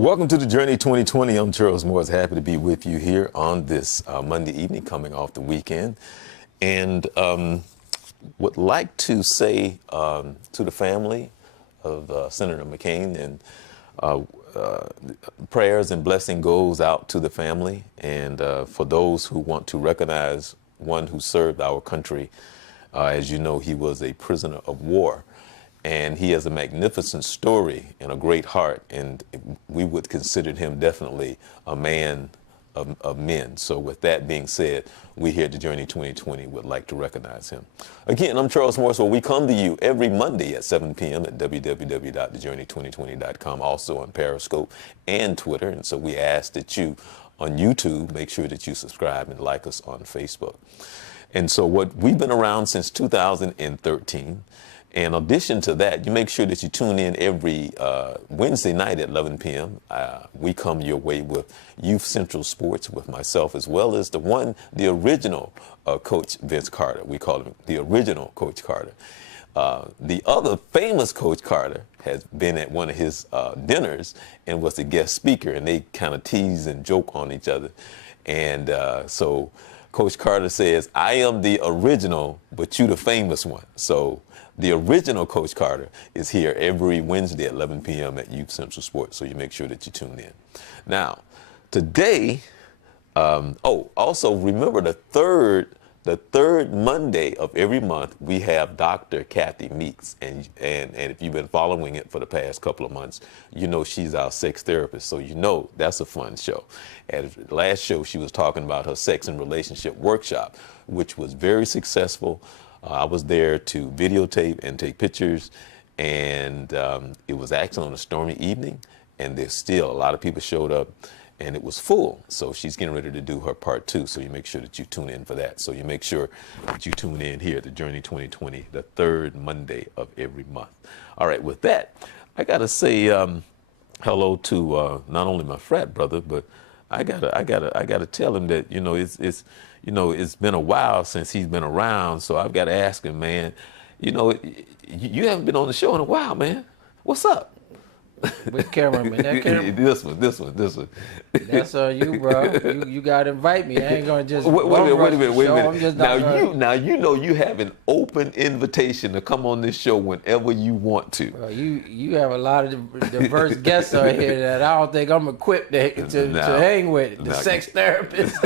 Welcome to the Journey 2020. I'm Charles Morris, happy to be with you here on this Monday evening coming off the weekend. And would like to say to the family of Senator McCain, and prayers and blessing goes out to the family, and for those who want to recognize one who served our country. As you know, he was a prisoner of war, and he has a magnificent story and a great heart, and we would consider him definitely a man of men. So with that being said, we here at the Journey 2020 would like to recognize him. Again, I'm Charles Morris. Well, we come to you every Monday at 7 p.m. at www.thejourney2020.com, also on Periscope and Twitter. And so we ask that you, on YouTube, make sure that you subscribe and like us on Facebook. And so we've been around since 2013. In addition to that, you make sure that you tune in every Wednesday night at 11 p.m. We come your way with Youth Central Sports with myself, as well as the original Coach Vince Carter. We call him the original Coach Carter. The other famous Coach Carter has been at one of his dinners and was a guest speaker, and they kind of tease and joke on each other. And so Coach Carter says, I am the original, but you the famous one. So the original Coach Carter is here every Wednesday at 11 p.m. at Youth Central Sports, so you make sure that you tune in. Now, today, also remember the third Monday of every month, we have Dr. Kathy Meeks, and if you've been following it for the past couple of months, you know she's our sex therapist, so you know that's a fun show. At the last show, she was talking about her sex and relationship workshop, which was very successful. I was there to videotape and take pictures, and it was actually on a stormy evening, and there's still a lot of people showed up, and it was full. So she's getting ready to do her part 2, so you make sure that you tune in for that. So you make sure that you tune in here at the Journey 2020, the third Monday of every month. All right, with that, I gotta say hello to not only my frat brother, but I gotta tell him that it's been a while since he's been around, so I've got to ask him, man, you haven't been on the show in a while, man. What's up? Which camera, man? That camera? This one. That's on you, bro. You got to invite me. I ain't going to just wait a minute. Now you know you have an open invitation to come on this show whenever you want to. Bro, you have a lot of diverse guests on here that I don't think I'm equipped to hang with. The sex therapist.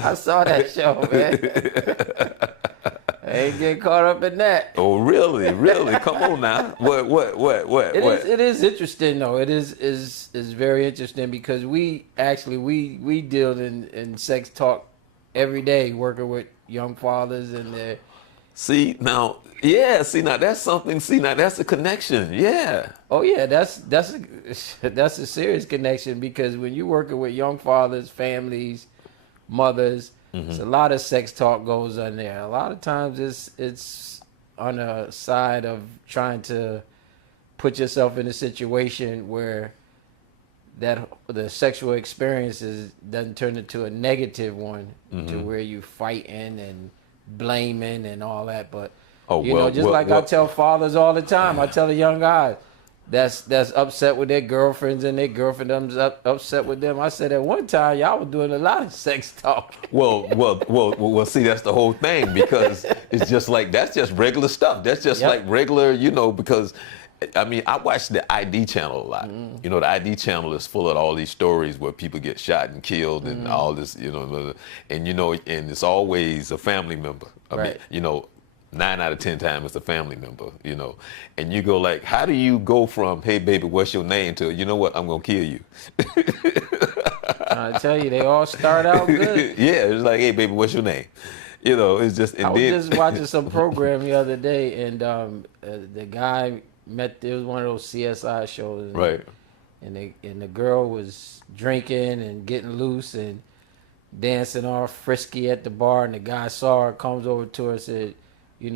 I saw that show, man. I ain't getting caught up in that. Oh, really? Come on now. What? It is interesting, though. It is very interesting because we deal in sex talk every day, working with young fathers and their. Now that's something. That's a connection. Yeah. Oh yeah, that's a serious connection, because when you're working with young fathers, families, mothers. Mm-hmm. So a lot of sex talk goes on there. A lot of times it's on the side of trying to put yourself in a situation where that the sexual experiences doesn't turn into a negative one, mm-hmm. to where you fighting and blaming and all that. But I tell fathers all the time, I tell the young guys that's upset with their girlfriends and their girlfriend's upset with them. I said at one time y'all were doing a lot of sex talk. Well, see, that's the whole thing, because it's just like, that's just regular stuff. That's just like regular, because I mean, I watch the ID channel a lot. Mm. The ID channel is full of all these stories where people get shot and killed and all this, and and it's always a family member. I mean, 9 out of 10 times it's a family member, and you go like, how do you go from, hey baby, what's your name, to, you know what, I'm gonna kill you? I tell you, they all start out good. Yeah, it's like, hey baby, what's your name? It's just. I was just watching some program the other day, and the guy it was one of those CSI shows, right? And the girl was drinking and getting loose and dancing all frisky at the bar, and the guy saw her, comes over to her and said,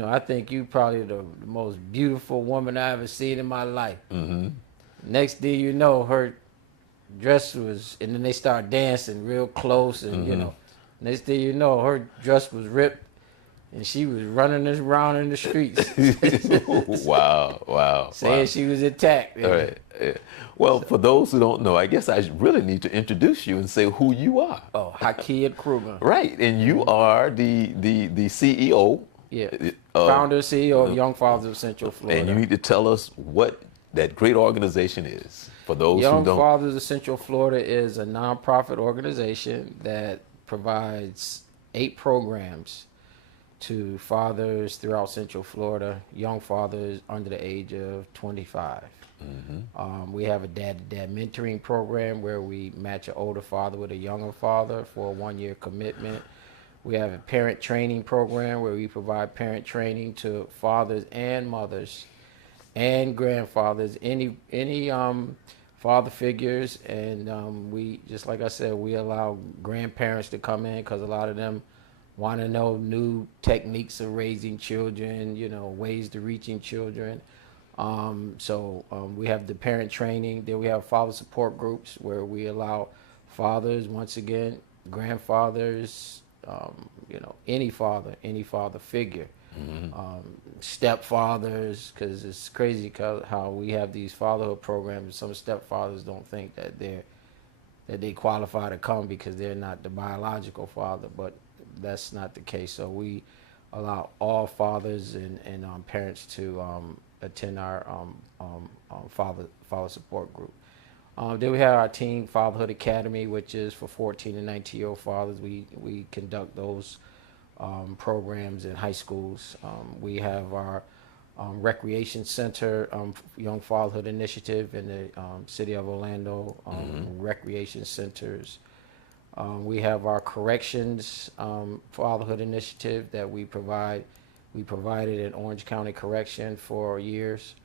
I think you probably the most beautiful woman I ever seen in my life. Mm-hmm. Next thing you know, her dress was, and then they start dancing real close, and mm-hmm. Next thing you know, her dress was ripped, and she was running us around in the streets, Wow. saying she was attacked. All right. Yeah. Well, for those who don't know, I guess I really need to introduce you and say who you are. Oh, Haki Nkrumah. Right, and you are the CEO. Yeah, of- founder, CEO of Young Fathers of Central Florida. and you need to tell us what that great organization is for those Young who don't. Fathers of Central Florida is a nonprofit organization that provides 8 programs to fathers throughout Central Florida, young fathers under the age of 25. We have a dad-to-dad mentoring program where we match an older father with a younger father for a 1-year commitment. We have a parent training program where we provide parent training to fathers and mothers and grandfathers, any father figures, and we, just like I said, we allow grandparents to come in because a lot of them want to know new techniques of raising children, ways to reaching children. We have the parent training. Then we have father support groups where we allow fathers, once again, grandfathers, any father figure, stepfathers, because it's crazy how we have these fatherhood programs. Some stepfathers don't think that they qualify to come because they're not the biological father, but that's not the case. So we allow all fathers and parents to attend our father support group. Then we have our Teen Fatherhood Academy, which is for 14 and 19-year-old fathers. We conduct those programs in high schools. We have our recreation center, Young Fatherhood Initiative in the city of Orlando, recreation centers. We have our corrections fatherhood initiative that we provide. We provided in Orange County Correction for years.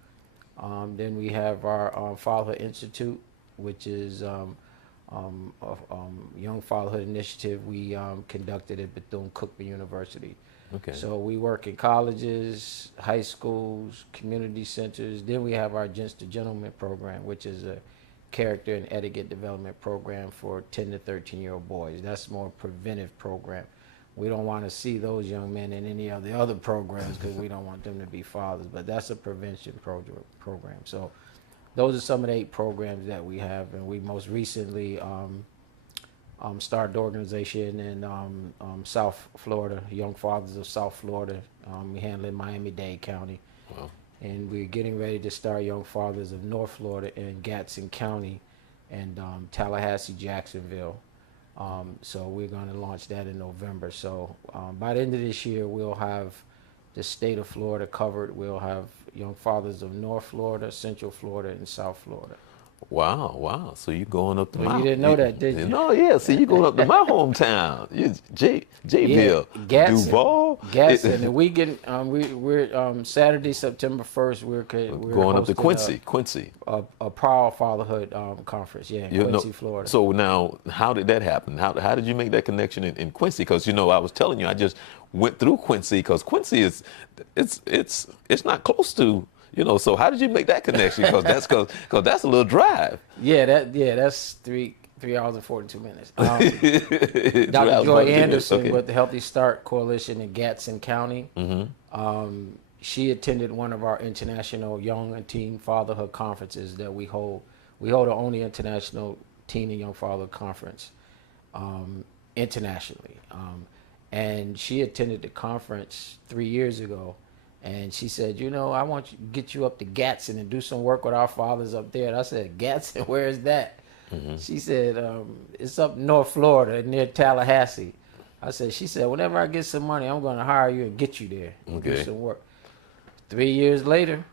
Then we have our Fatherhood Institute, which is Young Fatherhood Initiative. We conducted at Bethune-Cookman University. Okay. So we work in colleges, high schools, community centers. Then we have our Gents to Gentlemen program, which is a character and etiquette development program for 10 to 13-year-old boys. That's more preventive program. We don't want to see those young men in any of the other programs because we don't want them to be fathers, but that's a prevention program. So those are some of the 8 programs that we have, and we most recently started the organization in South Florida, Young Fathers of South Florida. We handle in Miami-Dade County. Wow. And we're getting ready to start Young Fathers of North Florida in Gadsden County and Tallahassee, Jacksonville. So we're going to launch that in November. So by the end of this year, we'll have the state of Florida covered. We'll have Young Fathers of North Florida, Central Florida, and South Florida. Wow. So you're going up to Well, my... you didn't know that, did you? No, yeah. See, you're going up to my hometown. Jayville, Gadsden. Duval. Gadsden. And we're Saturday, September 1st, we're going up to hosting Quincy. a Proud Fatherhood conference, in Quincy, Florida. So now, how did that happen? How did you make that connection in Quincy? Because I was telling you, I just went through Quincy because Quincy is it's not close to. So how did you make that connection? Because that's a little drive. That's 3 hours and 42 minutes. Dr. Joy Anderson with the Healthy Start Coalition in Gadsden County. She attended one of our international young and teen fatherhood conferences that we hold. We hold the only international teen and young fatherhood conference internationally. And she attended the conference 3 years ago. And she said, I want to get you up to Gadsden and do some work with our fathers up there. And I said, Gadsden, where is that? She said, it's up North Florida near Tallahassee. She said, whenever I get some money, I'm going to hire you and get you there and do some work. 3 years later,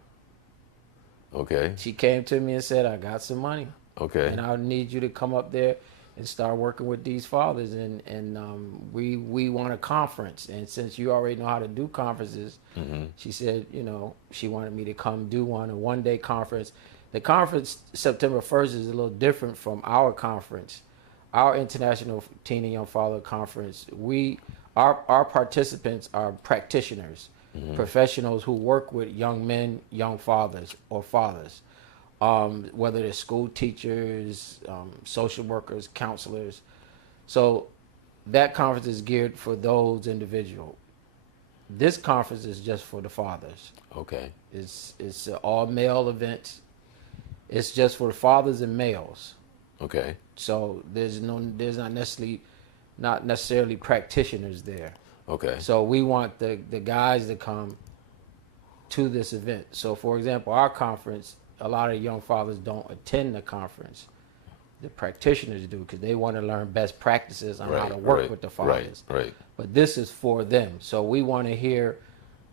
she came to me and said, I got some money. And I need you to come up there and start working with these fathers, and we want a conference. And since you already know how to do conferences, she said, she wanted me to come do a one-day conference. The conference September 1st is a little different from our conference, our International Teen and Young Father Conference. Our participants are practitioners, professionals who work with young men, young fathers, or fathers. Whether they're school teachers, social workers, counselors. So that conference is geared for those individuals. this conference is just for the fathers. Okay. It's an all male event. It's just for the fathers and males. Okay. So there's not necessarily practitioners there. Okay. So we want the guys to come to this event. So for example, our conference, a lot of young fathers don't attend the conference. The practitioners do because they want to learn best practices on how to work with the fathers. Right. But this is for them. So we want to hear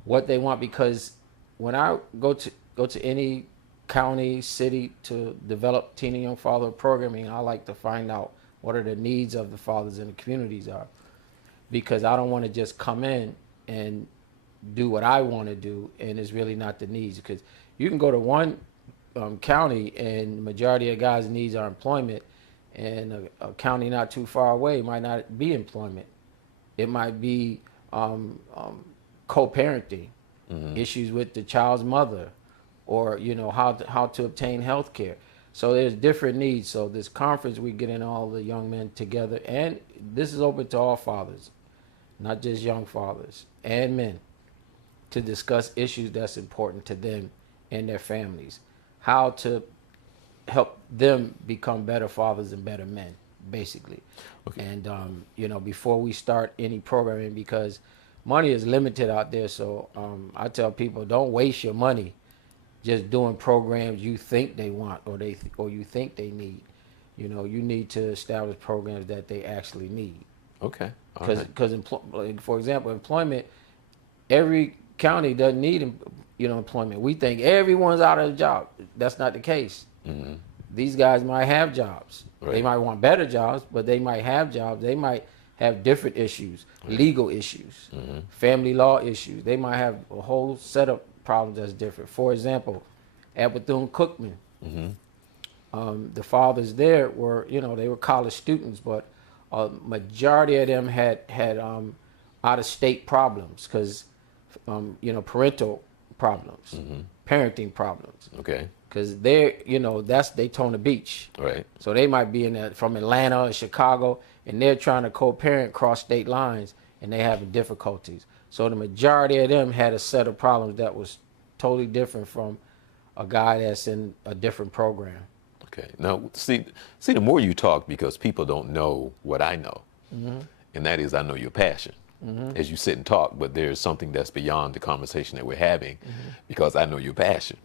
what they want, because when I go to any county, city to develop teen and young father programming, I like to find out what are the needs of the fathers in the communities are, because I don't want to just come in and do what I want to do and it's really not the needs. Because you can go to one county and the majority of guys' needs are employment, and a county not too far away might not be employment. It might be co-parenting, issues with the child's mother, or how to obtain health care. So there's different needs. So this conference, we get in all the young men together, and this is open to all fathers, not just young fathers and men, to discuss issues that's important to them and their families, how to help them become better fathers and better men, basically. Okay. And before we start any programming, because money is limited out there, so I tell people, don't waste your money just doing programs you think they want or you think they need. You need to establish programs that they actually need. Okay. Because for example, employment, every county doesn't need employment. We think everyone's out of a job. That's not the case. Mm-hmm. These guys might have jobs. Right. They might want better jobs, but they might have jobs. They might have different issues, legal issues, family law issues. They might have a whole set of problems that's different. For example, at Bethune-Cookman, the fathers there were, they were college students, but a majority of them had out-of-state problems because, parental problems, parenting problems. Okay. Because they're, that's Daytona Beach. Right. So they might be from Atlanta or Chicago, and they're trying to co-parent cross state lines, and they having difficulties. So the majority of them had a set of problems that was totally different from a guy that's in a different program. Okay. Now, see, the more you talk, because people don't know what I know, and that is I know your passion. As you sit and talk, but there's something that's beyond the conversation that we're having, because I know your passion.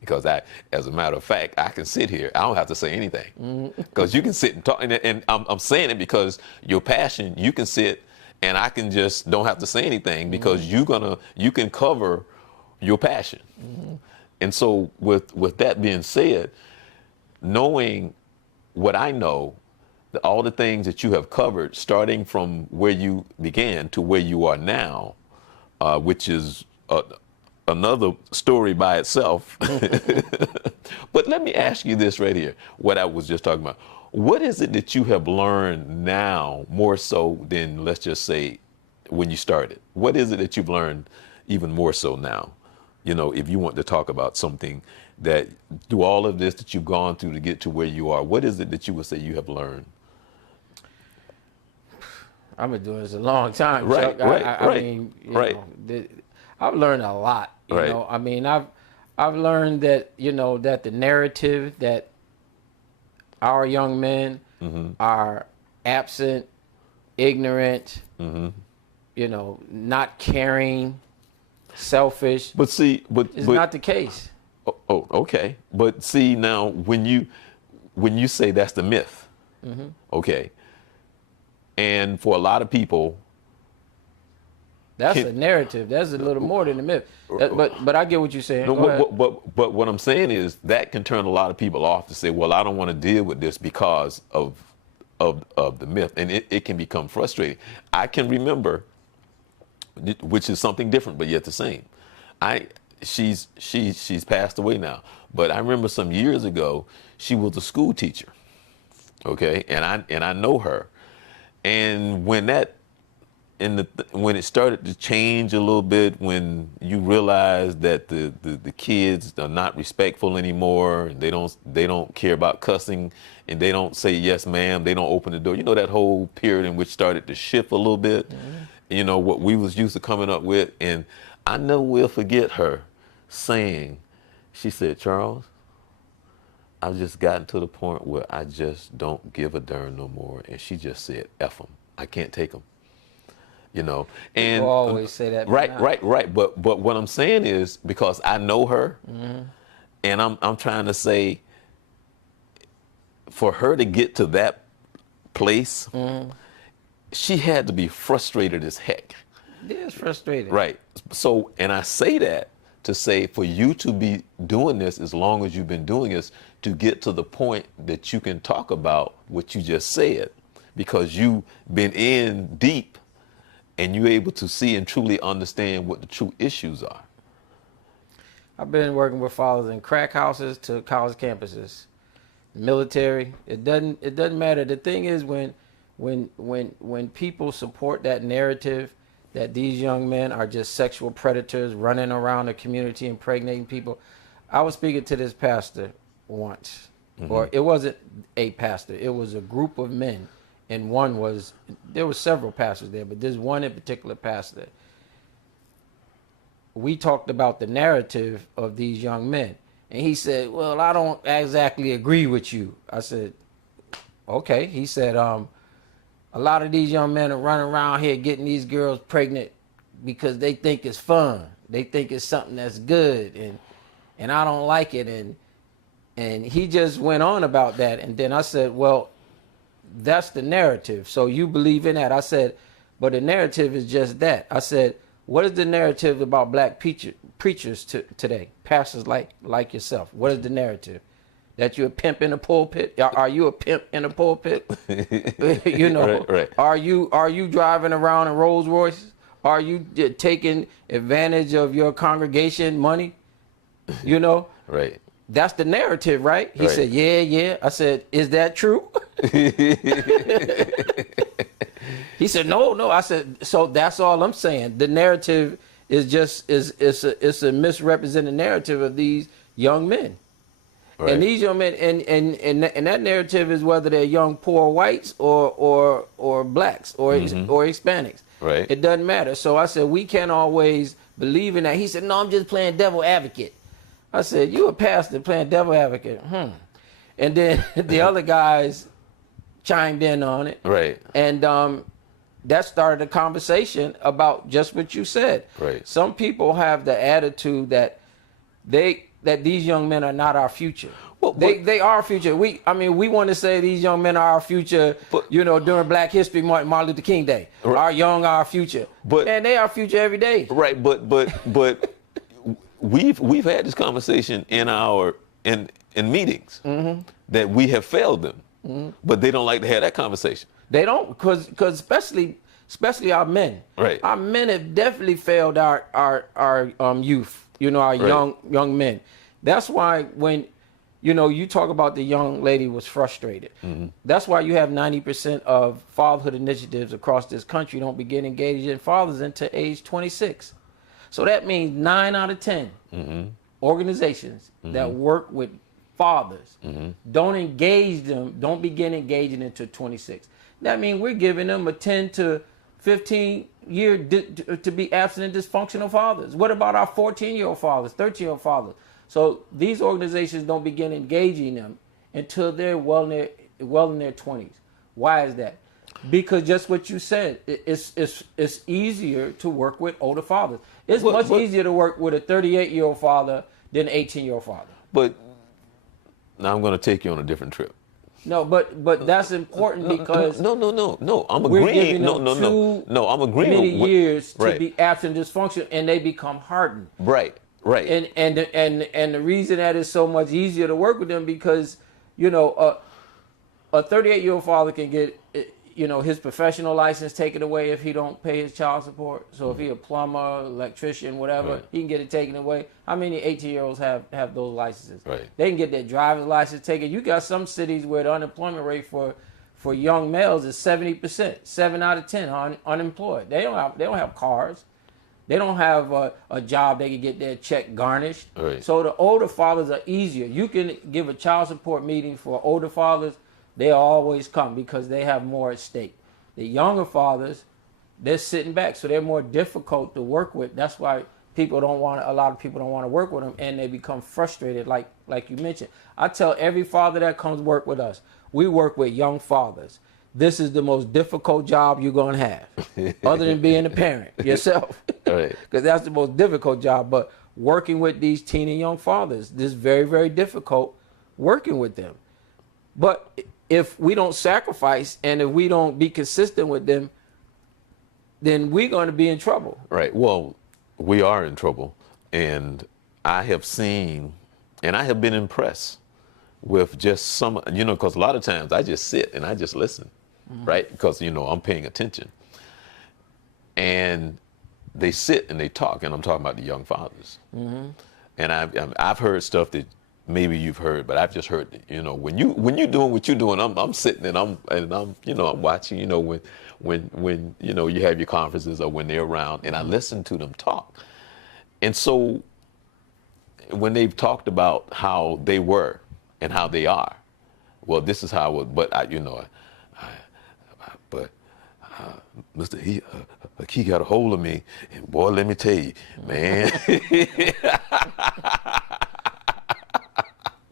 Because as a matter of fact, I can sit here, I don't have to say anything, because you can sit and talk, and I'm saying it because your passion, you can sit and I can just don't have to say anything, because you can cover your passion. And so with that being said, knowing what I know, all the things that you have covered, starting from where you began to where you are now, which is another story by itself. But let me ask you this right here, what I was just talking about. What is it that you have learned now more so than, let's just say, when you started? What is it that you've learned even more so now? If you want to talk about something that, through all of this that you've gone through to get to where you are, what is it that you would say you have learned? I've been doing this a long time, right, Chuck. right, I mean, I've learned a lot. You know, I mean, I've learned that that the narrative that our young men are absent, ignorant, not caring, selfish. But see, it's not the case. Oh, okay. But see, now when you say that's the myth, okay. And for a lot of people, that's a narrative. That's a little more than a myth. But I get what you're saying. But what I'm saying is that can turn a lot of people off to say, well, I don't want to deal with this because of the myth, and it can become frustrating. I can remember, which is something different but yet the same. She's passed away now, but I remember some years ago she was a school teacher. Okay, and I know her. And when when it started to change a little bit, when you realize that the kids are not respectful anymore, and they don't care about cussing, and they don't say yes ma'am, they don't open the door. That whole period in which started to shift a little bit. you know, what we was used to coming up with. And I never will forget her saying, she said, Charles, I've just gotten to the point where I just don't give a darn no more. And she just said, F them. I can't take them. You know, and People always say that. Right. But what I'm saying is, because I know her, and I'm trying to say, for her to get to that place, she had to be frustrated as heck. Yeah, it's frustrating. Right. So, and I say that to say, for you to be doing this as long as you've been doing this, to get to the point that you can talk about what you just said, because you've been in deep and you're able to see and truly understand what the true issues are. I've been working with fathers in crack houses to college campuses, military. It doesn't matter. The thing is, when people support that narrative that these young men are just sexual predators running around the community impregnating people. I was speaking to this pastor once, or it wasn't a pastor, it was a group of men, and there were several pastors there, but this one in particular pastor. We talked about the narrative of these young men, and he said, well, I don't exactly agree with you. I said, okay. He said, a lot of these young men are running around here getting these girls pregnant because they think it's fun. They think it's something that's good, and I don't like it. And he just went on about that. And then I said, well, that's the narrative. So you believe in that? I said, but the narrative is just that. I said, what is the narrative about black preachers today? Pastors like yourself. What is the narrative? That you're a pimp in a pulpit? Are you a pimp in a pulpit? You know, right. Are you driving around in Rolls Royces? Are you taking advantage of your congregation money? You know, right. That's the narrative, right? He said, yeah. I said, is that true? He said, no. I said, so that's all I'm saying. The narrative is just it's a misrepresented narrative of these young men. Right. And these young men, and that narrative is whether they're young poor whites or blacks or Hispanics. Right. It doesn't matter. So I said, we can't always believe in that. He said, no, I'm just playing devil advocate. I said, you a pastor playing devil advocate? And then the other guys chimed in on it. Right. And that started a conversation about just what you said. Right. Some people have the attitude that these young men are not our future. Well, they are our future. We want to say these young men are our future, during Black History Month, Martin Luther King Day. Right. Our future. But man, they are our future every day. Right, but we've had this conversation in meetings that we have failed them. But they don't like to have that conversation. They don't, because especially our men. Right. Our men have definitely failed our youth. Our young men. That's why when, you talk about the young lady was frustrated. That's why you have 90% of fatherhood initiatives across this country don't begin engaging fathers until age 26. So that means 9 out of 10 organizations that work with fathers don't begin engaging until 26. That means we're giving them a 10 to 15 year to be absent and dysfunctional fathers. What about our 14-year-old fathers, 13-year-old fathers? So these organizations don't begin engaging them until they're well in their 20s. Why is that? Because just what you said, it's easier to work with older fathers. It's much easier to work with a 38-year-old father than an 18-year-old father. But now I'm going to take you on a different trip. No, but that's important because no. I'm agreeing. We're giving them no. I'm agreeing. Many years to be absent dysfunction, and they become hardened. Right. And the reason that is so much easier to work with them because a 38-year-old father can get his professional license taken away if he don't pay his child support. So if he a plumber, electrician, whatever, he can get it taken away. How many 18-year-olds have those licenses? Right. They can get their driver's license taken. You got some cities where the unemployment rate for young males is 70%. 7 out of 10 are unemployed. They don't have cars. They don't have a job they can get their check garnished. Right. So the older fathers are easier. You can give a child support meeting for older fathers. They always come because they have more at stake. The younger fathers, they're sitting back, so they're more difficult to work with. That's why a lot of people don't want to work with them, and they become frustrated, like you mentioned. I tell every father that comes work with us, we work with young fathers. This is the most difficult job you're going to have, other than being a parent yourself. Right. Because that's the most difficult job. But working with these teen and young fathers, this is very, very difficult working with them. But if we don't sacrifice and if we don't be consistent with them, then we're going to be in trouble. Right. Well, we are in trouble. And I have seen, and I have been impressed with just some, because a lot of times I just sit and I just listen, right? Because, I'm paying attention. And they sit and they talk, and I'm talking about the young fathers. And I've heard stuff that maybe you've heard, but I've just heard, when you're doing what you're doing, I'm sitting and I'm watching, when you have your conferences or when they're around, and I listen to them talk. And so when they've talked about how they were and how they are, well, this is how I was, but Mr. He got a hold of me, and boy, let me tell you, man.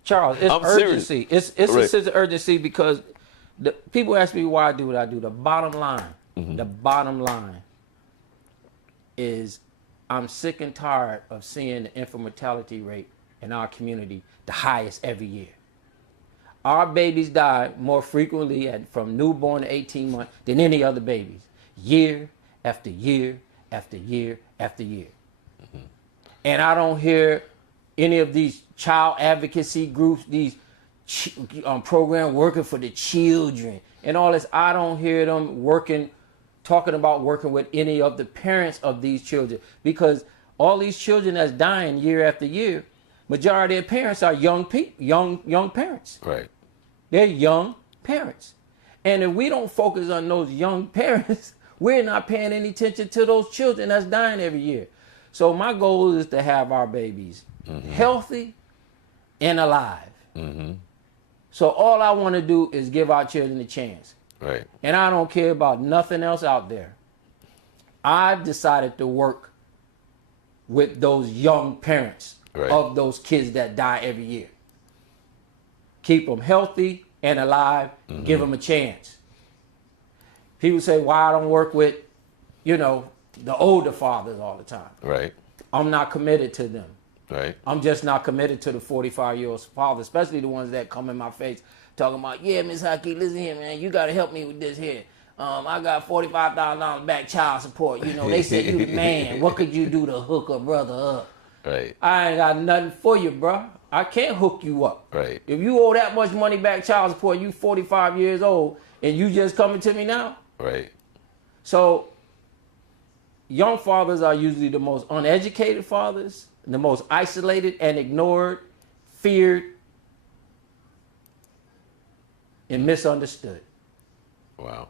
Charles, it's I'm urgency. serious. It's Right. a sense of urgency because people ask me why I do what I do. The bottom line is I'm sick and tired of seeing the infant mortality rate in our community the highest every year. Our babies die more frequently from newborn to 18 months than any other babies, year after year after year after year. And I don't hear any of these child advocacy groups, these programs working for the children and all this. I don't hear them talking about working with any of the parents of these children, because all these children that's dying year after year, majority of parents are young parents. Right. They're young parents. And if we don't focus on those young parents, we're not paying any attention to those children that's dying every year. So my goal is to have our babies healthy and alive. So all I want to do is give our children a chance. Right. And I don't care about nothing else out there. I decided to work with those young parents of those kids that die every year. Keep them healthy and alive, give them a chance. People say, why I don't work with, the older fathers all the time. Right. I'm not committed to them. Right. I'm just not committed to the 45-year-old father, especially the ones that come in my face talking about, yeah, Miss Haki, listen here, man, you got to help me with this here. I got $45,000 back child support. They said you the man. What could you do to hook a brother up? Right. I ain't got nothing for you, bro. I can't hook you up. Right. If you owe that much money back child support, you 45 years old, and you just coming to me now? Right. So young fathers are usually the most uneducated fathers, the most isolated and ignored, feared, and misunderstood. Wow.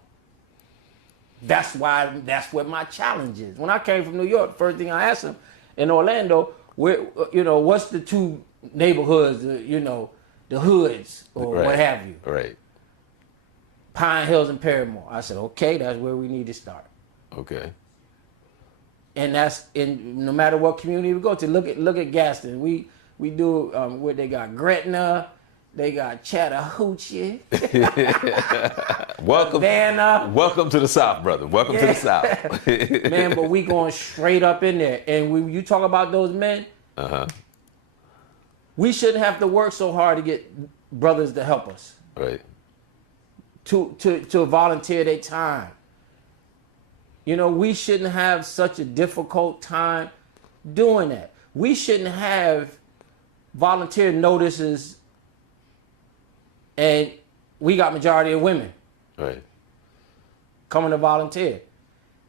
That's what my challenge is. When I came from New York, first thing I asked them in Orlando, what's the two neighborhoods, the hoods or what have you. Right. Pine Hills and Paramore. I said, okay, that's where we need to start. Okay. And that's no matter what community we go to. Look at Gaston. We do where they got Gretna, they got Chattahoochee. Welcome to the South, brother. Welcome to the South. Man, but we going straight up in there. And when you talk about those men, we shouldn't have to work so hard to get brothers to help us. Right. To volunteer their time. We shouldn't have such a difficult time doing that. We shouldn't have volunteer notices and we got majority of women coming to volunteer.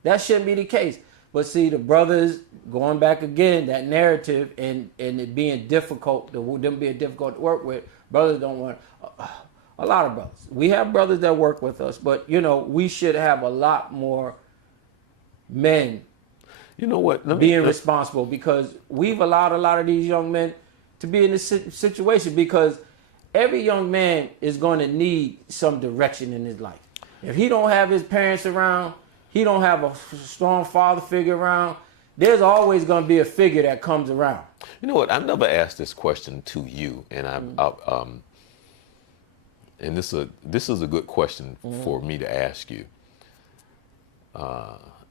That shouldn't be the case. But see, the brothers, going back again, that narrative and it being difficult, them being difficult to work with, brothers don't want, a lot of brothers. We have brothers that work with us, but, we should have a lot more men being responsible, because we've allowed a lot of these young men to be in this situation, because every young man is going to need some direction in his life. If he don't have his parents around, he don't have a strong father figure around, there's always going to be a figure that comes around. You know what? I've never asked this question to you, and and this is a good question for me to ask you.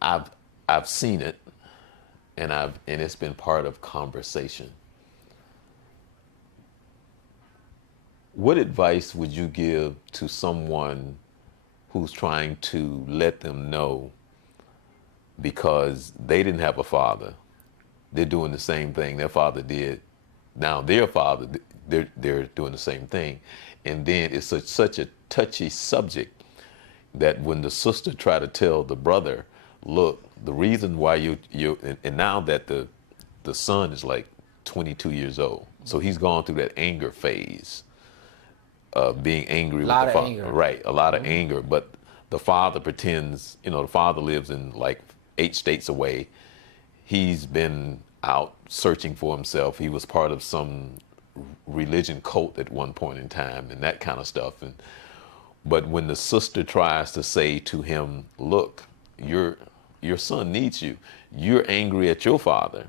I've seen it, and it's been part of conversation. What advice would you give to someone who's trying to let them know, because they didn't have a father, they're doing the same thing their father did, now their father, they're doing the same thing, and then it's such a touchy subject that when the sister try to tell the brother, look, the reason why you and now that the son is like 22 years old, so he's gone through that anger phase of being angry with the father, right? A lot of anger, but the father pretends, the father lives in like 8 states away. He's been out searching for himself. He was part of some religion cult at one point in time and that kind of stuff. But when the sister tries to say to him, look, your son needs you. You're angry at your father,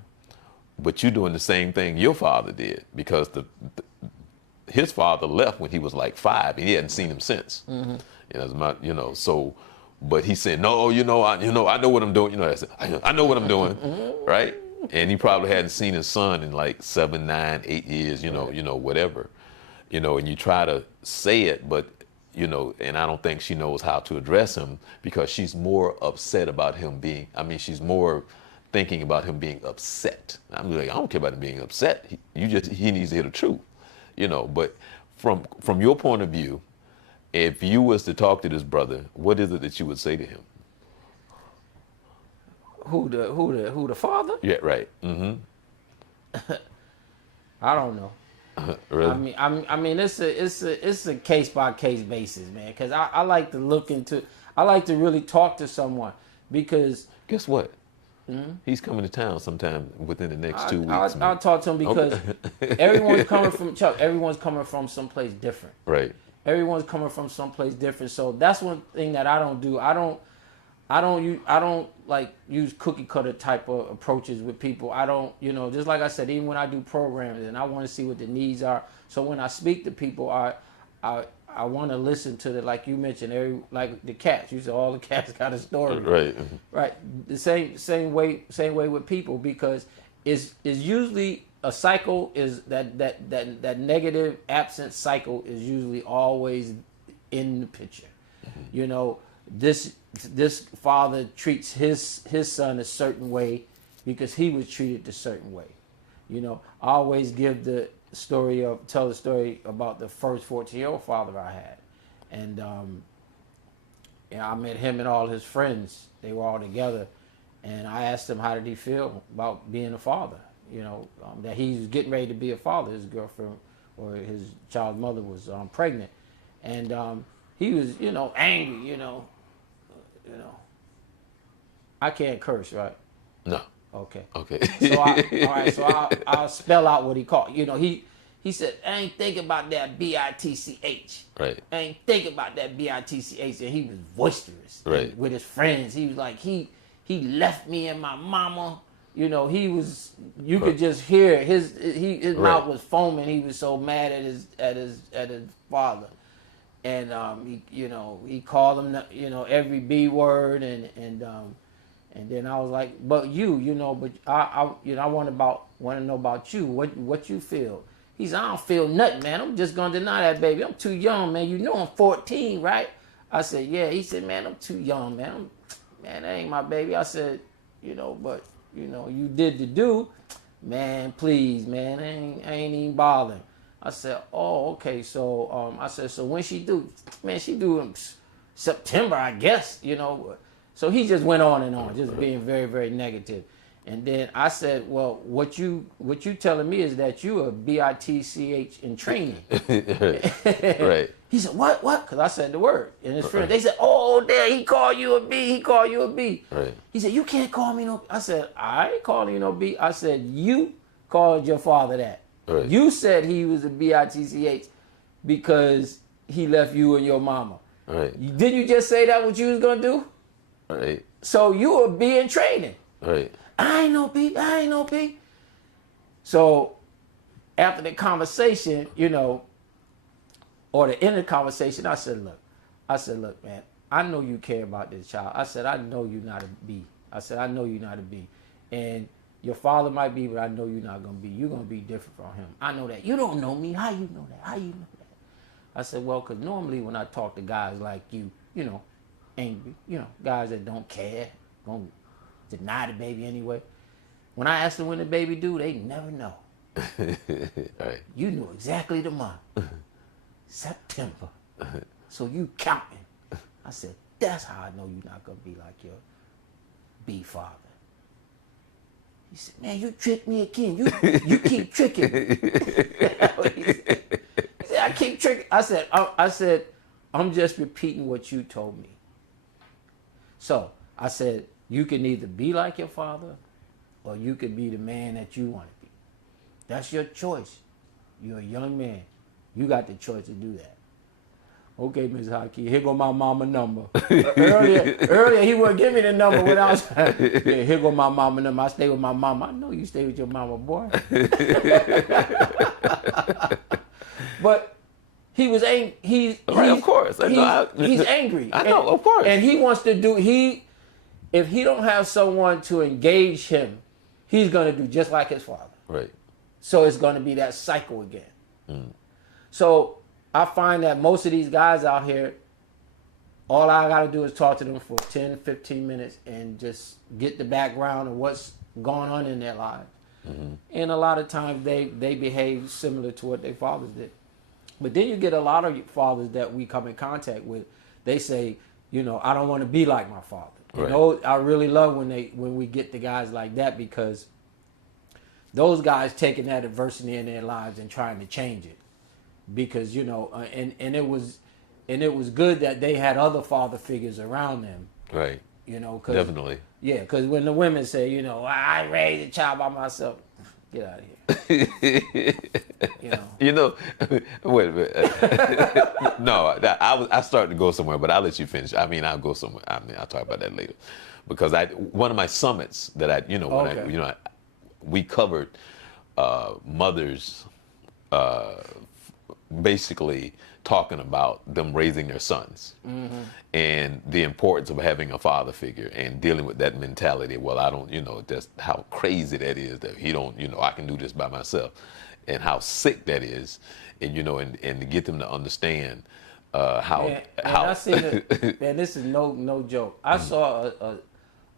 but you're doing the same thing your father did, because his father left when he was like 5 and he hadn't seen him since. So, but he said, no, I know what I'm doing. I know what I'm doing, right? And he probably hadn't seen his son in like 7, 9, 8 years, whatever, and you try to say it, but, and I don't think she knows how to address him, because she's more upset about him she's more thinking about him being upset. I'm like, I don't care about him being upset. He needs to hear the truth, but from your point of view, if you was to talk to this brother, what is it that you would say to him? Who the father? Yeah, right. Mm-hmm. I don't know. Really? I mean, it's a case by case basis, man. Because I like to really talk to someone, because guess what? Mm-hmm. He's coming to town sometime within the next 2 weeks. I'll talk to him, because everyone's coming from someplace different. Right. Everyone's coming from someplace different. So that's one thing that I don't do. I don't like use cookie cutter type of approaches with people. I don't, just like I said, even when I do programs and I want to see what the needs are. So when I speak to people, I want to listen to like you mentioned, like the cats. You said all the cats got a story. Right. Right. The same way with people, because it's usually a cycle, is that negative absent cycle is usually always in the picture. This father treats his son a certain way because he was treated a certain way. I always tell the story about the first 14-year-old father I had. And I met him and all his friends. They were all together. And I asked him, how did he feel about being a father? That he's getting ready to be a father. His girlfriend or his child's mother was pregnant. And he was, angry, I can't curse, right? No. Okay. So I'll spell out what he called. He said, I ain't thinking about that BITCH. Right. I ain't thinking about that BITCH. And he was boisterous. Right. With his friends. He was like, he left me and my mama. He was, you could just hear his mouth was foaming. He was so mad at his father. And he called him every B word, and then I was like, but but I want to know about you, what you feel. He said, I don't feel nothing, man. I'm just gonna deny that baby. I'm too young, man. I'm 14, right? I said, yeah. He said, man, I'm too young, man. Man, that ain't my baby. I said, but you did the do, man. Please, man, I ain't even bothering. I said, oh, okay. So I said, so when she do? Man, she do in September, I guess, So he just went on and on, just being very, very negative. And then I said, well, what you telling me is that you are BITCH in training. Right. He said, what? Because I said the word. And his friend, they said, oh, there, he called you a B. Right. He said, you can't call me no B. I said, I ain't calling you no B. I said, you called your father that. Right. You said he was a BITCH because he left you and your mama. Right. Didn't you just say that what you was going to do? Right. So you will be in training. Right. I ain't no B. I ain't no B. So after the conversation, or the end of the conversation, I said, look, man, I know you care about this child. I said, I know you're not a B. I said, I know you're not a B. And your father might be, but I know you're not going to be. You're going to be different from him. I know that. You don't know me. How you know that? How you know that? I said, well, because normally when I talk to guys like you, angry, guys that don't care, going to deny the baby anyway. When I ask them when the baby due, they never know. Right. You know exactly the month. September. So you counting. I said, that's how I know you're not going to be like your B father. He said, man, you tricked me again. You keep tricking me. He said, I keep tricking. I said, I'm just repeating what you told me. So I said, you can either be like your father or you could be the man that you want to be. That's your choice. You're a young man. You got the choice to do that. Okay, Ms. Haki, here go my mama number. Earlier he wouldn't give me the number when I was, yeah, here go my mama number. I stay with my mama. I know you stay with your mama, boy. But he was angry. Right, of course. He's angry. I know, of course. And he wants to do, if he don't have someone to engage him, he's going to do just like his father. Right. So it's going to be that cycle again. Mm. So I find that most of these guys out here, all I got to do is talk to them for 10, 15 minutes and just get the background of what's going on in their lives. Mm-hmm. And a lot of times they behave similar to what their fathers did. But then you get a lot of fathers that we come in contact with. They say, I don't want to be like my father. Right. I really love when we get the guys like that, because those guys taking that adversity in their lives and trying to change it. Because and it was good that they had other father figures around them. Right. Cause, definitely. Yeah, because when the women say, I raised a child by myself, get out of here. Wait a minute. No, I started to go somewhere, but I'll let you finish. I'll go somewhere. I'll talk about that later, because one of my summits that we covered mothers. Basically talking about them raising their sons, mm-hmm. and the importance of having a father figure and dealing with that mentality. Well, I don't, just how crazy that is that he don't, I can do this by myself, and how sick that is, and and to get them to understand how. I see that, man, this is no joke. I saw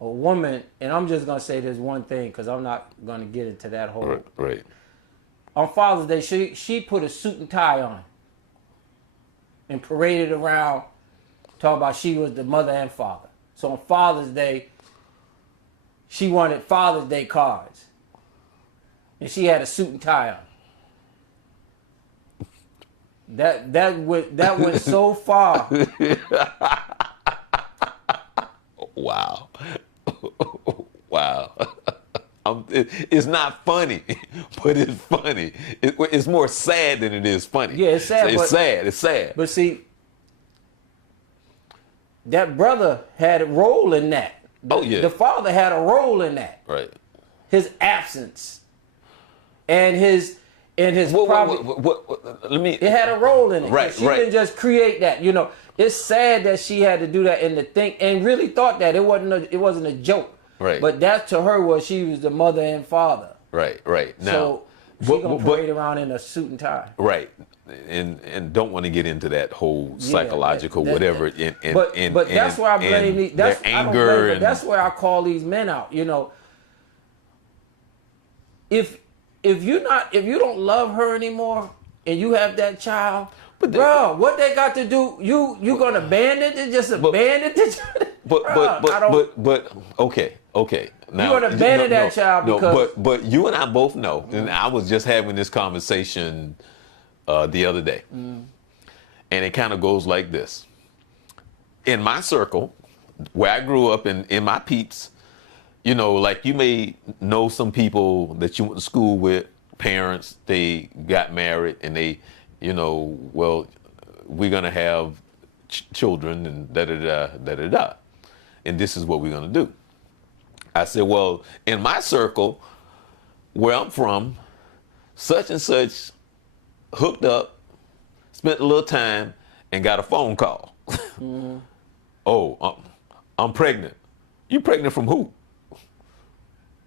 a woman, and I'm just gonna say this one thing because I'm not gonna get into that whole. Right. On Father's Day, she put a suit and tie on and paraded around, talking about she was the mother and father. So on Father's Day, she wanted Father's Day cards. And she had a suit and tie on. That went so far. Wow. Wow. It's not funny, but it's funny. It's more sad than it is funny. Yeah, it's sad. It's sad. But see, that brother had a role in that. The father had a role in that. Right. His absence and his let me. It had a role in it. Right. She didn't just create that. It's sad that she had to do that in the thing, and really thought that it wasn't a joke. Right. But that to her was she was the mother and father. Right. Now, so she gonna parade around in a suit and tie. Right. And don't want to get into that whole psychological whatever. But that's where I blame their anger. That's where I call these men out. If you don't love her anymore and you have that child, bro, what they got to do? You gonna abandon it? Just abandon it? But okay. Now, you gonna abandon that child because. But you and I both know, and I was just having this conversation the other day, and it kind of goes like this. In my circle, where I grew up, in my peeps, like you may know some people that you went to school with, parents, they got married, and they, well, we're gonna have children and da-da-da, da-da-da. and this is what we're going to do. I said, well, in my circle, where I'm from, such and such hooked up, spent a little time, and got a phone call. Mm-hmm. Oh, I'm pregnant. You pregnant from who?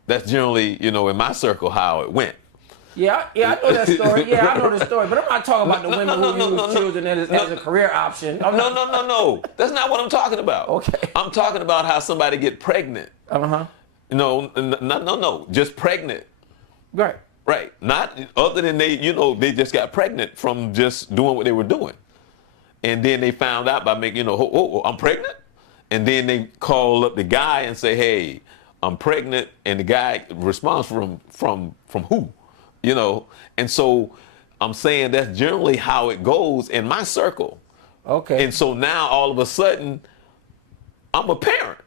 That's generally, in my circle, how it went. Yeah, I know that story. Yeah, I know the story. But I'm not talking about the women who use children as a career option. No. That's not what I'm talking about. Okay. I'm talking about how somebody get pregnant. Uh-huh. No. Just pregnant. Right. Right. Not other than they just got pregnant from just doing what they were doing. And then they found out by making, I'm pregnant. And then they call up the guy and say, hey, I'm pregnant. And the guy responds from who? And so I'm saying that's generally how it goes in my circle. Okay. And so now all of a sudden, I'm a parent,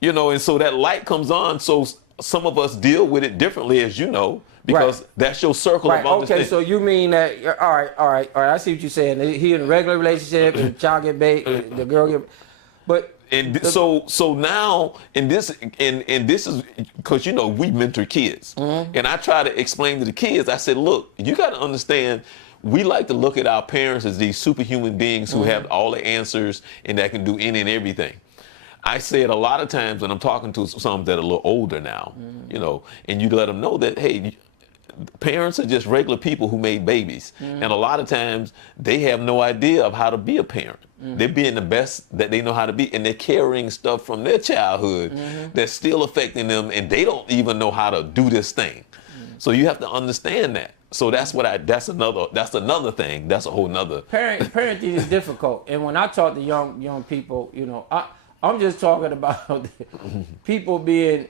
and so that light comes on. So some of us deal with it differently, as you know, because that's your circle of understanding. Okay, so you mean that, all right. I see what you're saying. He in a regular relationship, and the child get baked, the girl get, but. And so now, and this is because we mentor kids, and I try to explain to the kids. I said, look, you got to understand. We like to look at our parents as these superhuman beings who have all the answers and that can do any and everything. I said a lot of times when I'm talking to some that are a little older now, and you let them know that, hey, parents are just regular people who made babies, and a lot of times they have no idea of how to be a parent. They're being the best that they know how to be, and they're carrying stuff from their childhood that's still affecting them, and they don't even know how to do this thing. So you have to understand that. So that's that's another thing. That's a whole nother. Parenting is difficult, and when I talk to young people, I'm just talking about people being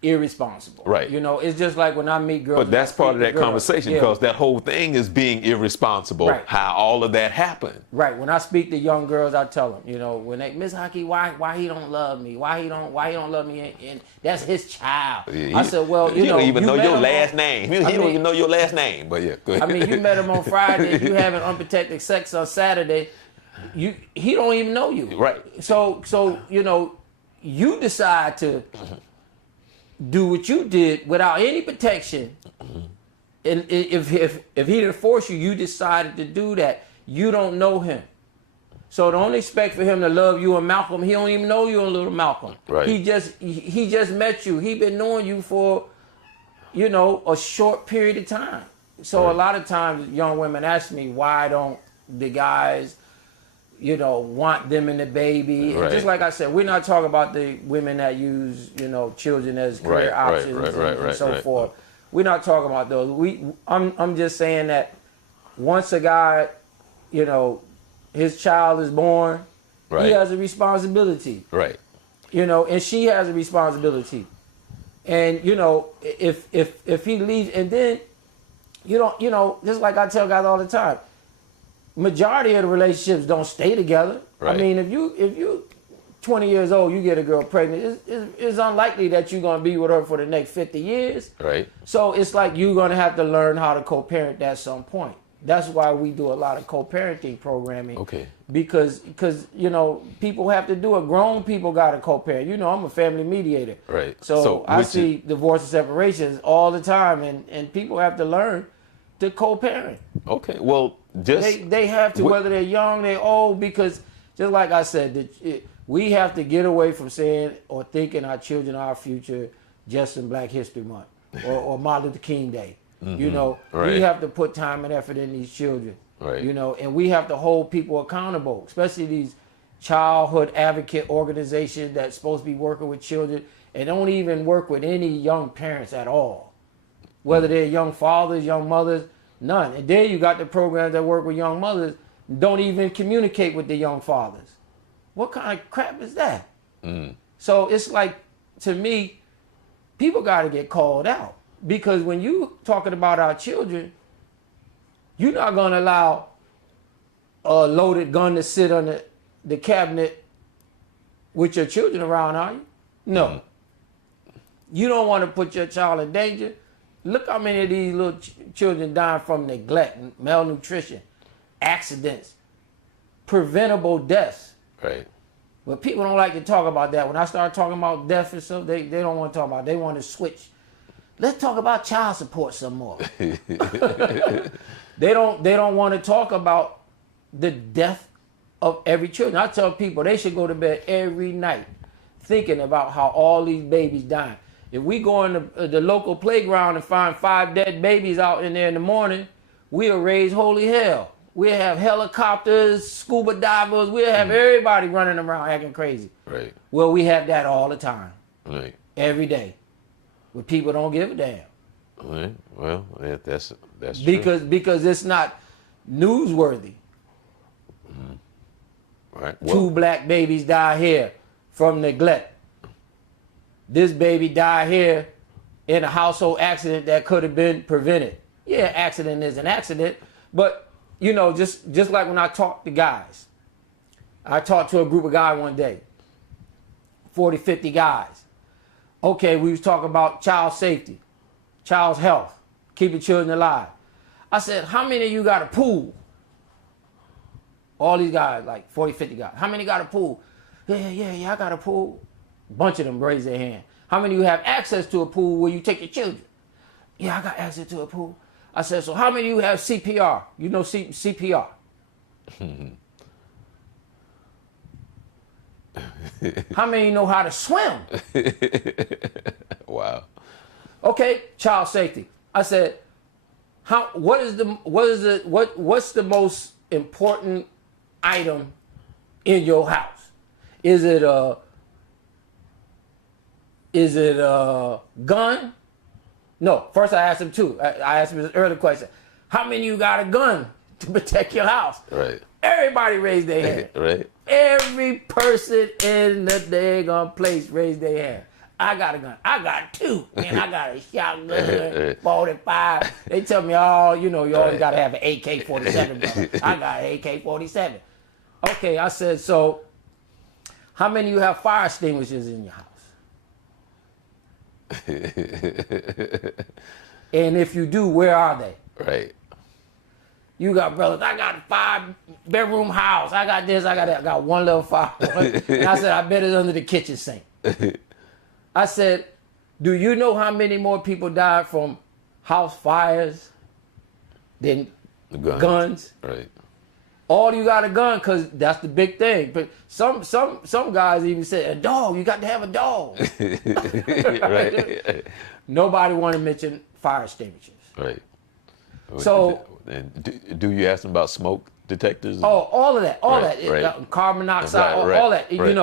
irresponsible. Right. It's just like when I meet girls. But that's part of that conversation because that whole thing is being irresponsible. Right. How all of that happened. Right. When I speak to young girls, I tell them, when they Miss Haki, why he don't love me? Why he don't love me? And that's his child. I said, well, he don't even know your last name. He don't even know your last name. But yeah, go ahead. I mean, you met him on Friday. You having unprotected sex on Saturday. He don't even know you. Right. So you decide to do what you did without any protection. And if he didn't force you, you decided to do that. You don't know him. So don't expect for him to love you and Malcolm. He don't even know you and little Malcolm. Right. He just met you. He been knowing you for, a short period of time. So a lot of times young women ask me, why don't the guys want them and the baby. Right. And just like I said, we're not talking about the women that use, children as career options and so forth. We're not talking about those. I'm just saying that once a guy, his child is born, he has a responsibility. Right. And she has a responsibility. And, if he leaves, and then, just like I tell guys all the time, majority of the relationships don't stay together. Right. I mean, if you 20 years old, you get a girl pregnant, it's unlikely that you're going to be with her for the next 50 years. Right. So it's like you're going to have to learn how to co-parent at some point. That's why we do a lot of co-parenting programming. Okay. Because people have to do it. Grown people got to co-parent. I'm a family mediator. Right. So I see divorce and separations all the time, and people have to learn to co-parent. Okay. Well, they have to, whether they're young, they're old, because just like I said, we have to get away from saying or thinking our children are our future just in Black History Month or Martin Luther King Day. We have to put time and effort in these children. Right. And we have to hold people accountable, especially these childhood advocate organizations that's supposed to be working with children and don't even work with any young parents at all, whether they're young fathers, young mothers. None. And then you got the programs that work with young mothers, don't even communicate with the young fathers. What kind of crap is that? So it's like, to me, people got to get called out. Because when you talking about our children, you're not going to allow a loaded gun to sit on the cabinet with your children around, are you? No. You don't want to put your child in danger. Look how many of these little children dying from neglect, malnutrition, accidents, preventable deaths. Right. But people don't like to talk about that. When I start talking about death and stuff, they don't want to talk about it. They want to switch. Let's talk about child support some more. They don't want to talk about the death of every child. I tell people they should go to bed every night thinking about how all these babies dying. If we go in the local playground and find 5 dead babies out in there in the morning, we'll raise holy hell. We'll have helicopters, scuba divers. We'll have everybody running around acting crazy. Right. Well, we have that all the time. Right. Every day. But people don't give a damn. Right. Well, that's Because it's not newsworthy. right. 2 black babies die here from neglect. This baby died here in a household accident that could have been prevented. Yeah, accident is an accident, but you know, just like when I talk to guys, I talked to a group of guys one day, 40, 50 guys. Okay, we was talking about child safety, child's health, keeping children alive. I said, how many of you got a pool? All these guys, like 40, 50 guys. How many got a pool? Yeah, I got a pool. A bunch of them raise their hand. How many of you have access to a pool where you take your children? Yeah, I got access to a pool. I said, so how many of you have CPR? You know CPR? How many know how to swim? Wow. Okay, child safety. I said, what's the most important item in your house? Is it a gun? No. First I asked him two. I asked him this earlier question. How many of you got a gun to protect your house? Right. Everybody raised their hand. Right. Every person in the daggone place raised their hand. I got a gun. I got 2. Man, I got a shotgun, 45. They tell me, oh, you always got to have an AK-47. Brother. I got an AK-47. Okay, I said, so how many of you have fire extinguishers in your house? And if you do, where are they? Right. You got brothers, I got a 5-bedroom house. I got this, I got that. I got 1 little fire. And I said, I bet it's under the kitchen sink. I said, do you know how many more people died from house fires than guns? Right. All you got a gun because that's the big thing. But some guys even said, a dog, you got to have a dog. Right. Nobody want to mention fire extinguishers. Right. So, and do you ask them about smoke detectors? Oh, all of that, Right. Carbon monoxide, all that. Right.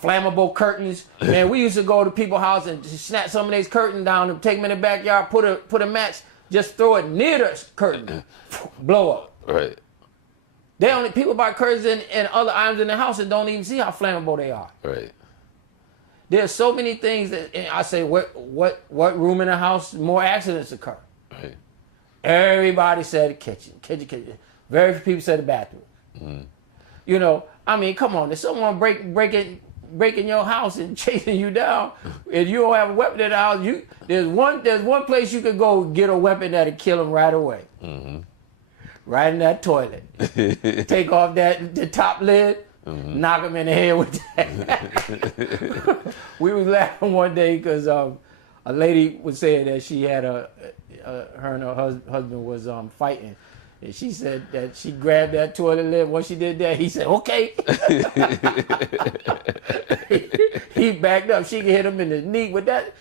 Flammable curtains. Man, we used to go to people's house and snatch some of these curtains down and take them in the backyard, put a match, just throw it near the curtain, blow up. Right. People buy curtains and other items in the house and don't even see how flammable they are. Right. There's so many things that I say, what room in the house more accidents occur? Right. Everybody said kitchen. Very few people said the bathroom. Mm. I mean, come on. If someone breaking your house and chasing you down, and you don't have a weapon in the house, there's one place you could go get a weapon that'll kill him right away. Mm-hmm. Right in that toilet. Take off the top lid, knock him in the head with that. We was laughing one day because a lady was saying that she had her and her husband was fighting. And she said that she grabbed that toilet lid. Once she did that, he said, okay. He backed up. She could hit him in the knee with that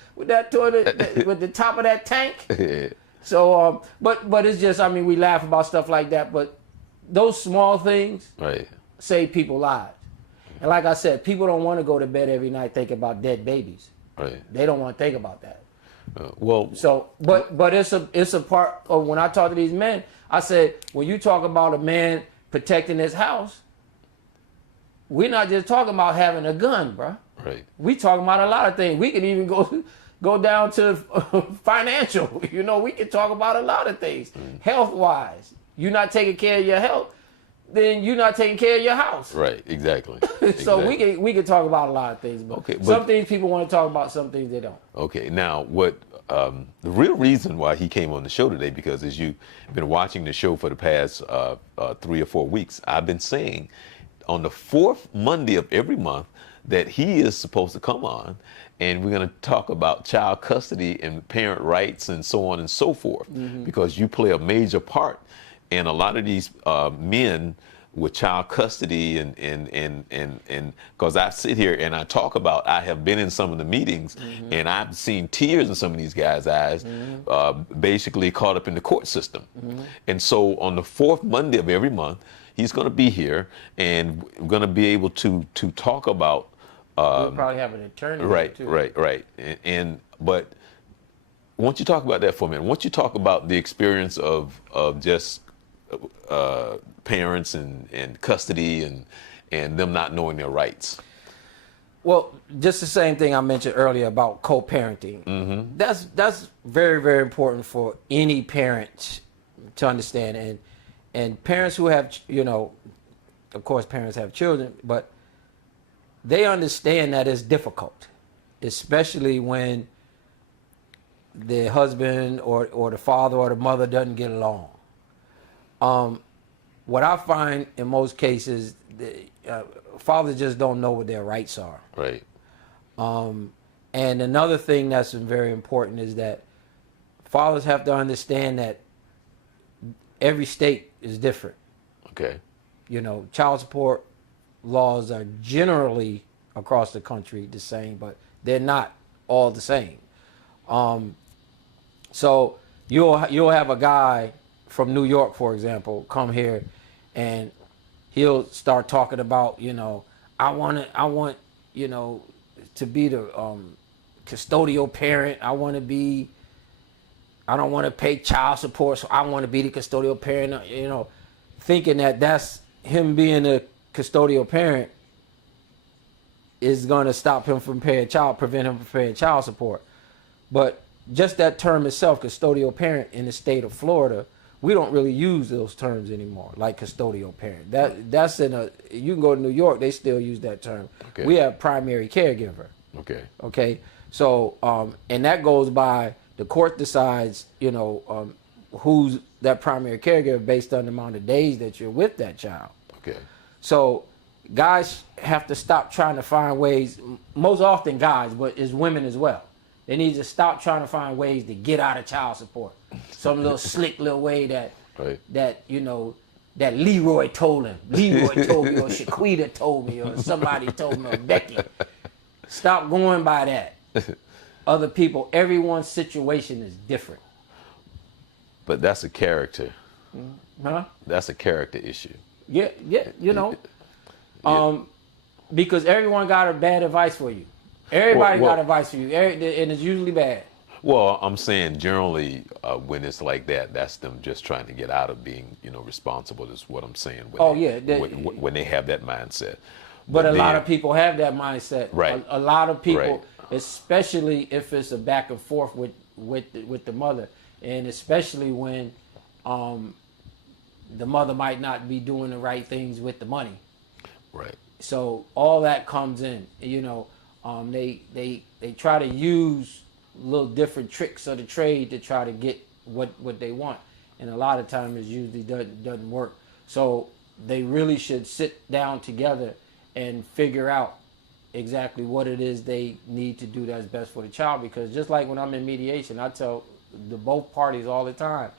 toilet, with the top of that tank. So, but it's just, I mean, we laugh about stuff like that, but those small things save people's lives. And like I said, people don't want to go to bed every night thinking about dead babies. Right. They don't want to think about that. So, but it's a part of when I talk to these men, I said, when you talk about a man protecting his house, we're not just talking about having a gun, bro. Right. We talking about a lot of things. We can even go down to financial. We can talk about a lot of things. Health-wise, you're not taking care of your health, then you're not taking care of your house. Right, exactly. So we can talk about a lot of things, but some things people want to talk about, some things they don't. Okay, now what the real reason why he came on the show today, because as you've been watching the show for the past 3 or 4 weeks, I've been saying on the fourth Monday of every month that he is supposed to come on, and we're going to talk about child custody and parent rights and so on and so forth, because you play a major part in a lot of these men with child custody, and because I sit here and I talk about, I have been in some of the meetings, and I've seen tears in some of these guys' eyes, basically caught up in the court system. And so on the fourth Monday of every month, he's going to be here, and we're going to be able to talk about. We'll probably have an attorney. Right, too. right. But once you talk about that for a minute, once you talk about the experience of just parents and custody and them not knowing their rights. Well, just the same thing I mentioned earlier about co-parenting. That's very, very important for any parent to understand. And parents who have, of course, parents have children, but they understand that it's difficult, especially when the husband or the father or the mother doesn't get along. What I find in most cases, fathers just don't know what their rights are. Right. And another thing that's very important is that fathers have to understand that every state is different. Okay. Child support laws are generally across the country the same, but they're not all the same. So you'll have a guy from New York, for example, come here, and he'll start talking about, I want to be the custodial parent. I don't want to pay child support, so I want to be the custodial parent. Thinking that that's him being a custodial parent is going to stop him from prevent him from paying child support. But just that term itself, custodial parent, in the state of Florida, we don't really use those terms anymore, like custodial parent. That's you can go to New York, they still use that term. Okay. We have primary caregiver. Okay. So, and that goes by, the court decides, who's that primary caregiver based on the amount of days that you're with that child. Okay. So guys have to stop trying to find ways, most often guys, but it's women as well. They need to stop trying to find ways to get out of child support. Some little slick little way that Leroy told him. Leroy told me, or Shaquita told me, or somebody told me, or Becky. Stop going by that. Other people, everyone's situation is different. But that's a character. Huh? That's a character issue. Yeah, because everyone got a bad advice for you. Everybody got advice for you, and it's usually bad. Well, I'm saying generally when it's like that, that's them just trying to get out of being, responsible, is what I'm saying. When they have that mindset. But a lot of people have that mindset. Right. A lot of people, right. Especially if it's a back and forth with the mother, and especially when the mother might not be doing the right things with the money. Right. So all that comes in. They try to use little different tricks of the trade to try to get what they want, and a lot of times it usually doesn't work. So they really should sit down together and figure out exactly what it is they need to do that's best for the child. Because just like when I'm in mediation, I tell both parties all the time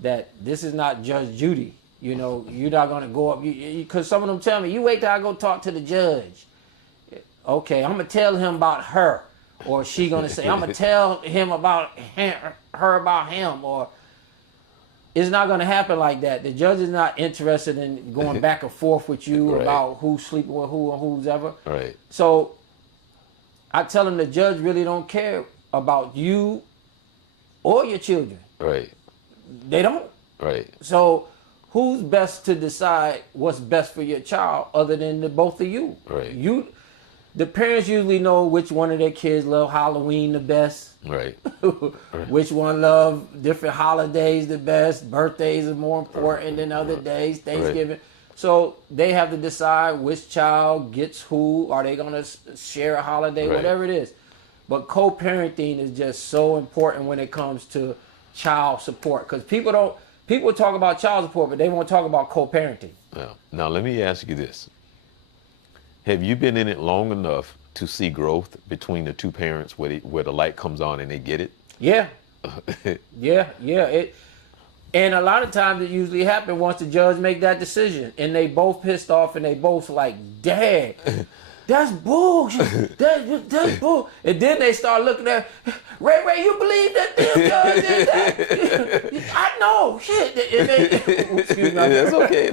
that this is not Judge Judy. You're not going to go up, because some of them tell me, you wait till I go talk to the judge. Okay, I'm going to tell him about her. Or she going to say, I'm going to tell him about her about him. Or it's not going to happen like that. The judge is not interested in going back and forth with you right. about who's sleeping with who or who's ever. Right. So I tell him the judge really don't care about you or your children. Right. They don't. Right. So who's best to decide what's best for your child other than the both of you? Right. The parents usually know which one of their kids love Halloween the best. Right. Which one love different holidays the best. Birthdays are more important than other days. Thanksgiving. Right. So they have to decide which child gets who. Are they going to share a holiday? Right. Whatever it is. But co-parenting is just so important when it comes to child support. Because people talk about child support, but they won't talk about co-parenting. Now let me ask you this. Have you been in it long enough to see growth between the two parents where the light comes on and they get it? Yeah. Yeah. And a lot of times it usually happens once the judge make that decision and they both pissed off and they both like, Dad, that's bullshit. That's bull. And then they start looking at Ray, you believe that this judge did that? I know, shit. And they, excuse me. That's okay.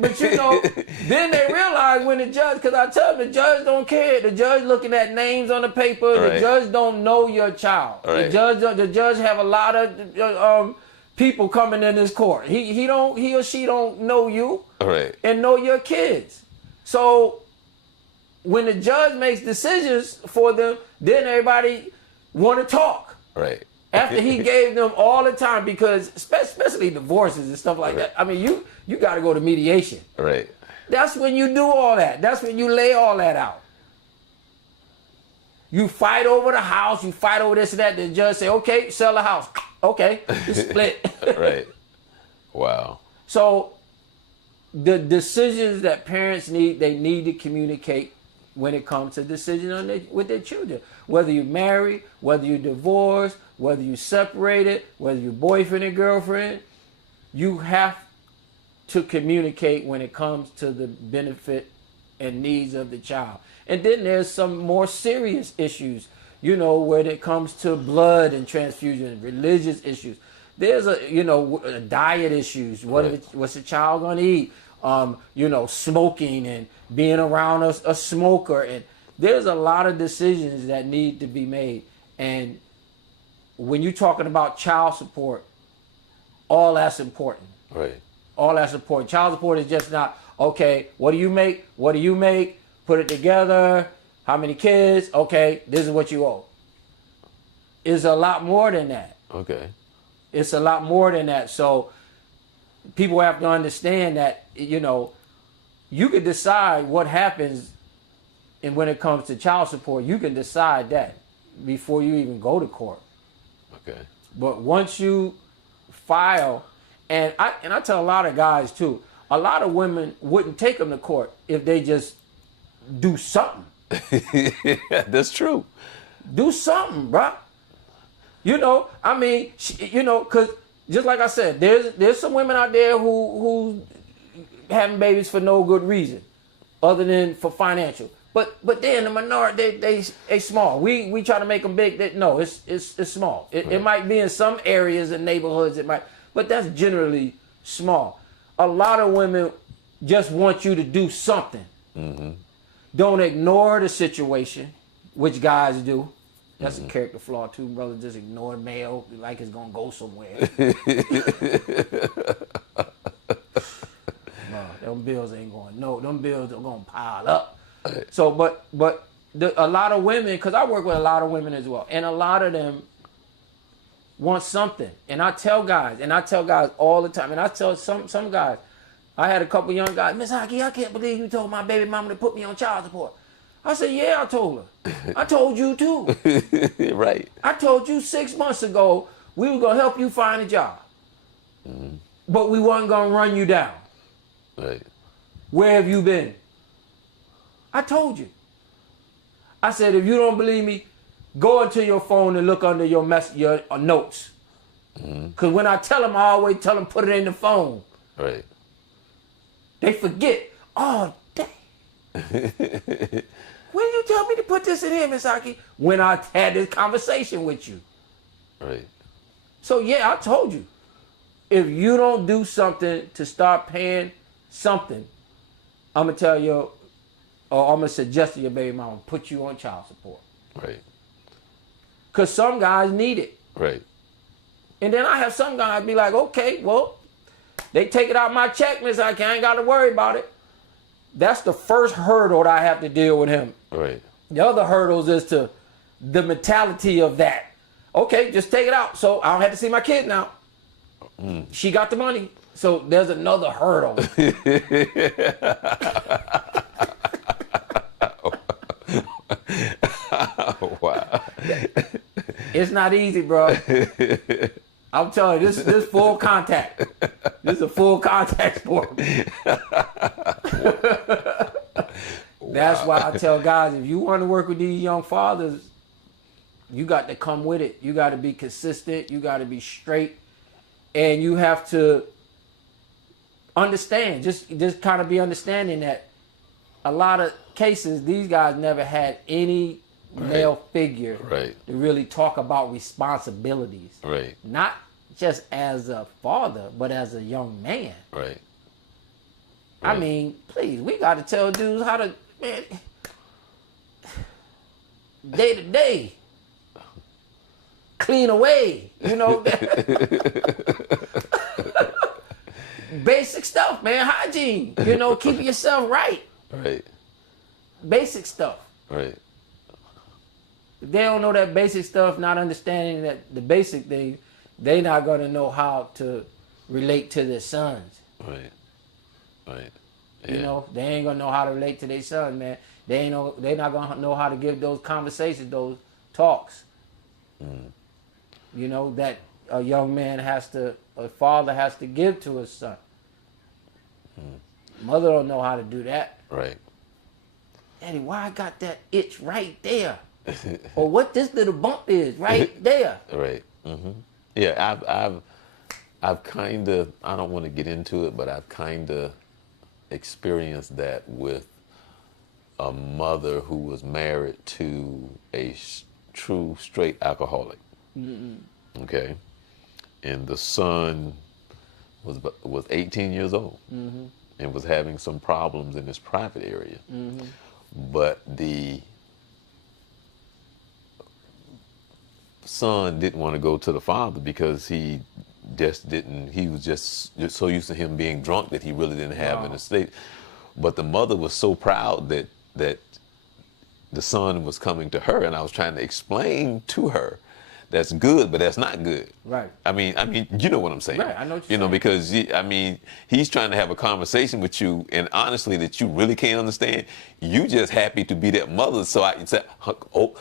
But you know, then they realize when the judge, because I tell them the judge don't care. The judge looking at names on the paper. Right. The judge don't know your child. Right. The judge have a lot of people coming in this court. He or she don't know you. Right. And know your kids. So when the judge makes decisions for them, then everybody want to talk. Right. After he gave them all the time, because especially divorces and stuff like that. I mean, you got to go to mediation. Right. That's when you do all that. That's when you lay all that out. You fight over the house. You fight over this and that. The judge say, okay, sell the house. Okay, you split. Right. Wow. So the decisions that parents need, they need to communicate when it comes to decisions with their children. Whether you're married, whether you're divorced, whether you're separated, whether you're boyfriend and girlfriend, you have to communicate when it comes to the benefit and needs of the child. And then there's some more serious issues, you know, when it comes to blood and transfusion, religious issues. There's diet issues. What's the child going to eat? Smoking and being around a smoker. And there's a lot of decisions that need to be made. And when you're talking about child support, all that's important. Right. All that's important. Child support is just not, okay, what do you make? What do you make? Put it together. How many kids? Okay, this is what you owe. It's a lot more than that. Okay. It's a lot more than that. So people have to understand that, you can decide what happens, and when it comes to child support, you can decide that before you even go to court. Okay. But once you file, and I tell a lot of guys too, a lot of women wouldn't take them to court if they just do something. That's true. Do something, bruh. Because just like I said, there's some women out there who having babies for no good reason, other than for financial. But they're in the minority. They small. We try to make them big. It's small. It might be in some areas and neighborhoods. But that's generally small. A lot of women just want you to do something. Mm-hmm. Don't ignore the situation, which guys do. That's a character flaw too, brother. Just ignore the mail like it's gonna go somewhere. No, them bills ain't going. No, them bills are gonna pile up. So, but a lot of women, because I work with a lot of women as well, and a lot of them want something. And I tell guys all the time, and I tell some guys. I had a couple young guys, Miss Haki, I can't believe you told my baby mama to put me on child support. I said, yeah, I told her. I told you too. Right. I told you 6 months ago we were going to help you find a job. Mm-hmm. But we weren't going to run you down. Right. Where have you been? I told you. I said, if you don't believe me, go into your phone and look under your notes. Because when I tell them, I always tell them put it in the phone. Right. They forget. Oh, dang. When you tell me to put this in here, Miss Haki? When I had this conversation with you. Right. So, yeah, I told you. If you don't do something to start paying something, I'm going to tell you, or I'm going to suggest to your baby mama, put you on child support. Right. Because some guys need it. Right. And then I have some guys be like, okay, well, they take it out my check, Miss Haki, I ain't got to worry about it. That's the first hurdle that I have to deal with him. Right. The other hurdles is to the mentality of that. Okay, just take it out. So I don't have to see my kid now. She got the money. So there's another hurdle. Wow. It's not easy, bro. I'm telling you, this full contact. This is a full contact sport. That's why I tell guys, if you want to work with these young fathers, you got to come with it. You got to be consistent. You got to be straight, and you have to understand. Just kind of be understanding that a lot of cases, these guys never had any male figure to really talk about responsibilities. Right. Not just as a father, but as a young man. Right. I mean, please, we got to tell dudes how to, man, day to day, clean away, you know. Basic stuff, man, hygiene, you know, keeping yourself right. Right. Basic stuff. Right. If they don't know that basic stuff, not understanding that the basic thing, they not going to know how to relate to their sons. Right. Right. Yeah. You know, they ain't gonna know how to relate to their son, man. They not gonna know how to give those conversations, those talks. You know, that a young man a father has to give to his son. Mother don't know how to do that. Right. Daddy, why I got that itch right there? Or what this little bump is right there. Right. Mm-hmm. Yeah, I've kind of, I don't want to get into it, but I've kind of experienced that with a mother who was married to a true straight alcoholic. Okay, and the son was 18 years old and was having some problems in his private area, but the son didn't want to go to the father because he was just so used to him being drunk that he really didn't have an estate. But the mother was so proud that the son was coming to her, and I was trying to explain to her that's good, but that's not good. Right. I mean, you know what I'm saying. Right, I know what you're saying. Because he's trying to have a conversation with you, and honestly, that you really can't understand. You just happy to be that mother, so I said, oh,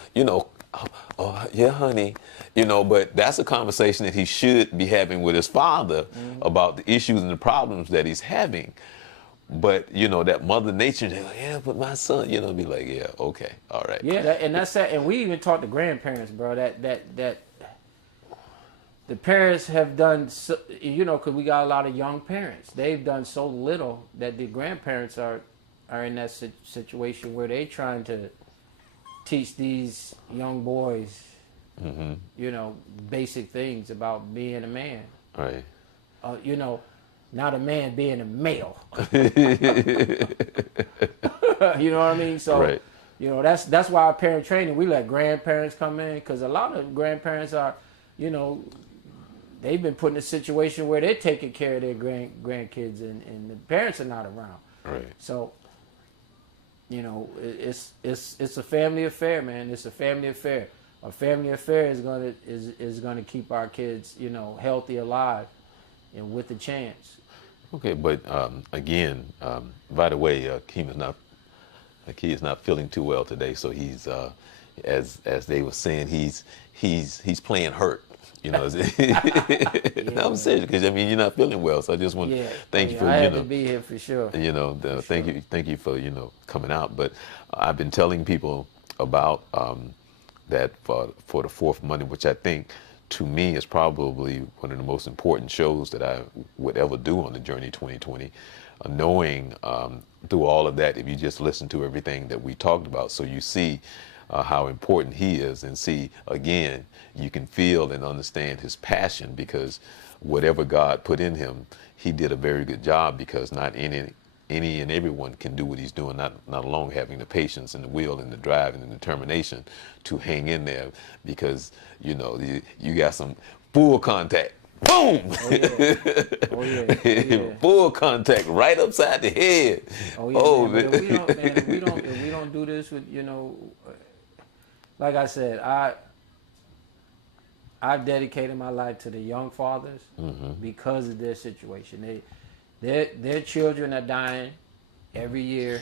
yeah, honey, but that's a conversation that he should be having with his father about the issues and the problems that he's having. But, that mother nature, they're like, yeah, but my son, be like, yeah, okay, all right. Yeah, that's that. And we even taught the grandparents, bro, that the parents have done, because we got a lot of young parents. They've done so little that the grandparents are in that situation where they're trying to teach these young boys, basic things about being a man. Right. Not a man being a male. You know what I mean? So, right. That's why our parent training, we let grandparents come in, because a lot of grandparents are, they've been put in a situation where they're taking care of their grandkids and the parents are not around. Right. So, it's a family affair, man. It's a family affair. A family affair is gonna keep our kids, healthy, alive, and with a chance. Okay, but again, by the way, Haki is not feeling too well today, so he's as they were saying, he's playing hurt. I'm serious, because you're not feeling well, so I just want to thank you for I had to be here for sure. Thank you for coming out. But I've been telling people about that for the fourth Monday, which I think to me is probably one of the most important shows that I would ever do on the Journey 2020. Knowing through all of that, if you just listen to everything that we talked about, so you see how important he is, and see, again, you can feel and understand his passion, because whatever God put in him, he did a very good job, because not any and everyone can do what he's doing, not alone having the patience and the will and the drive and the determination to hang in there, because, you got some full contact. Boom! Oh, yeah. Oh, yeah. Oh, yeah. Full contact right upside the head. Oh, yeah, oh, man. But if we don't do this with, like I said, I've dedicated my life to the young fathers because of their situation. Their children are dying every year.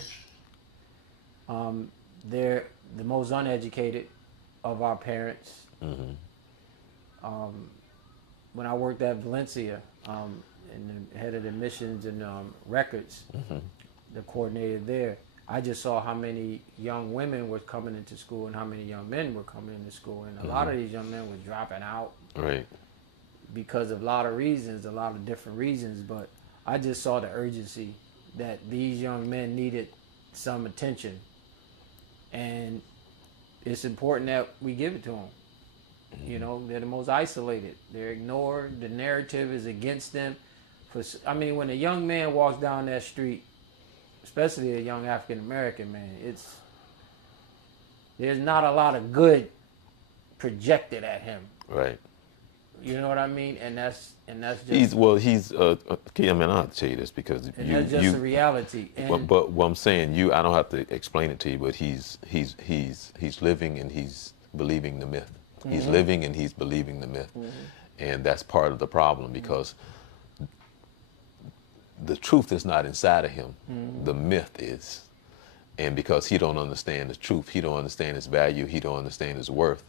They're the most uneducated of our parents. When I worked at Valencia, and the head of the missions and records, the coordinator there, I just saw how many young women were coming into school and how many young men were coming into school, and a lot of these young men were dropping out Right. because of a lot of reasons, a lot of different reasons. But I just saw the urgency that these young men needed some attention, and it's important that we give it to them. You know, they're the most isolated. They're ignored. The narrative is against them. I mean, when a young man walks down that street, especially a young African American man, there's not a lot of good projected at him. Right. You know what I mean? And that's just Okay, I mean, I have to tell you this because that's just a reality. And but what I'm saying, I don't have to explain it to you, but he's living and he's believing the myth. He's living and he's believing the myth, and that's part of the problem because the truth is not inside of him. The myth is, and because he don't understand the truth, he don't understand his value, he don't understand his worth,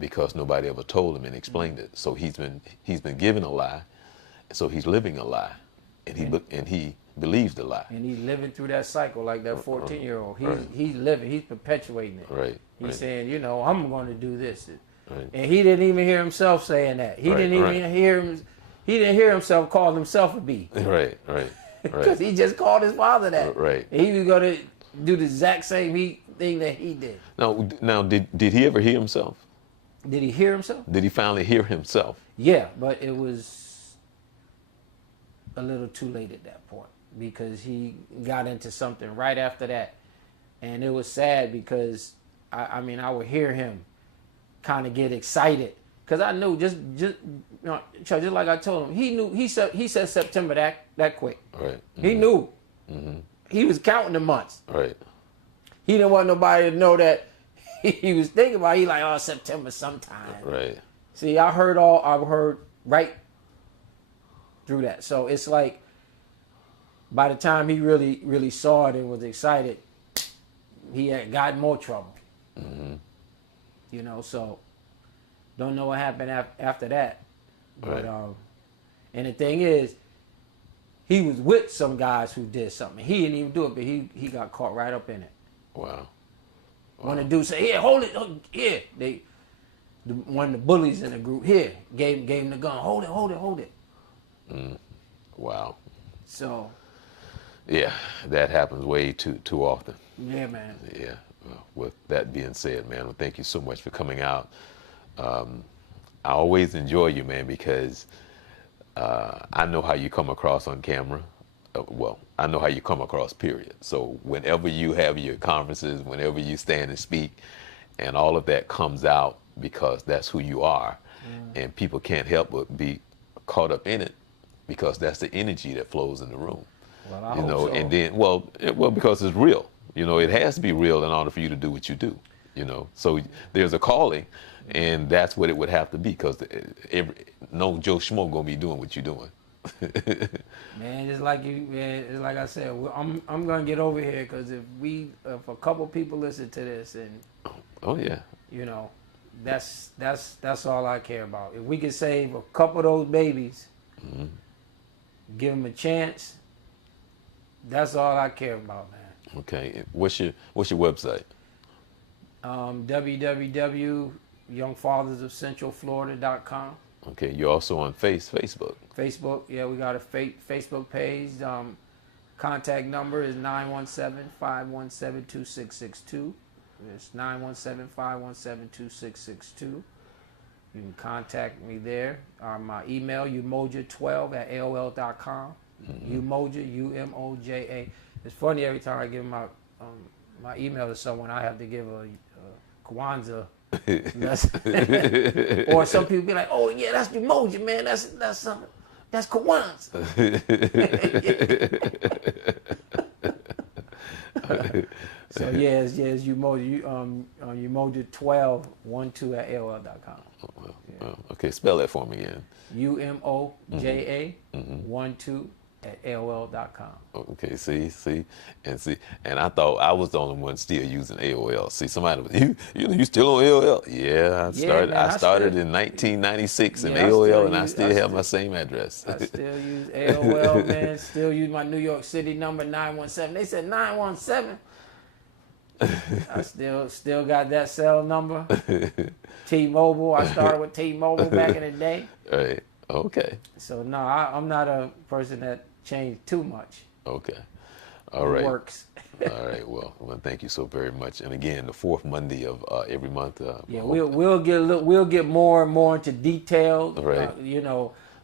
because nobody ever told him and explained it. So he's been given a lie, so he's living a lie, and he believes the lie. And he's living through that cycle like that 14-year-old. Right. He's living, he's perpetuating it. Right. He's saying, you know, I'm going to do this. Right. And he didn't even hear himself saying that. He didn't even hear him. He didn't hear himself call himself a B. Right. Because he just called his father that. Right. And he was going to do the exact same thing that he did. Now, did he ever hear himself? Did he hear himself? Did he finally hear himself? Yeah, but it was a little too late at that point because he got into something right after that. And it was sad because, I mean, I would hear him kind of get excited because I knew just like I told him, he knew. He said September that quick. Right. He knew. He was counting the months. Right. He didn't want nobody to know that he was thinking about it. He like, oh, September sometime. Right. See, I heard right through that. So it's like by the time he really saw it and was excited, he had gotten more trouble. You know, so don't know what happened after that. But Right. And the thing is, he was with some guys who did something. He didn't even do it, but he got caught right up in it. Wow. When the dude said, "Here, hold it, here," one of the bullies in the group here gave him the gun. Hold it. Wow. So. Yeah, that happens way too often. Yeah, man. Yeah. Well, with that being said, man, well, thank you so much for coming out. I always enjoy you, man, because I know how you come across on camera. Well, I know how you come across, period. So whenever you have your conferences, whenever you stand and speak, and all of that comes out because that's who you are, and people can't help but be caught up in it because that's the energy that flows in the room. Well, I you hope know, so. and then, well, because it's real. You know, it has to be real in order for you to do what you do. You know, so there's a calling, and that's what it would have to be, because no Joe Schmo gonna be doing what you're doing. Man, it's like it's like I said, I'm gonna get over here because if a couple people listen to this, and Oh yeah. you know, that's all I care about. If we can save a couple of those babies, give them a chance. That's all I care about, man. Okay. What's your website? www.youngfathersofcentralflorida.com. Okay. You're also on Facebook. Facebook, yeah, we got a Facebook page. Contact number is 917-517-2662. It's 917-517-2662. You can contact me there. My email, umoja12@aol.com. Umoja, UMOJA. It's funny, every time I give my email to someone, I have to give a Kwanzaa lesson. Or some people be like, "Oh yeah, that's Umoja, man. That's something. That's Kwanzaa." So yes, Umoja. Umoja1212@aol.com. Okay, spell that for me again. UMOJA 12 at AOL.com. Okay, see, and I thought I was the only one still using AOL. See, somebody was, you still on AOL? Yeah, Yeah, man, I started still, in 1996 in yeah, AOL, and I still have my same address. I still use AOL, man. Still use my New York City number 917. They said 917. I still got that cell number. T-Mobile. I started with T-Mobile back in the day. Right. Okay. So no, I'm not a person that changed too much. Okay. All right. It works. All right. Well, thank you so very much. And again, the fourth Monday of every month. Yeah, we'll get more and more into details. Right.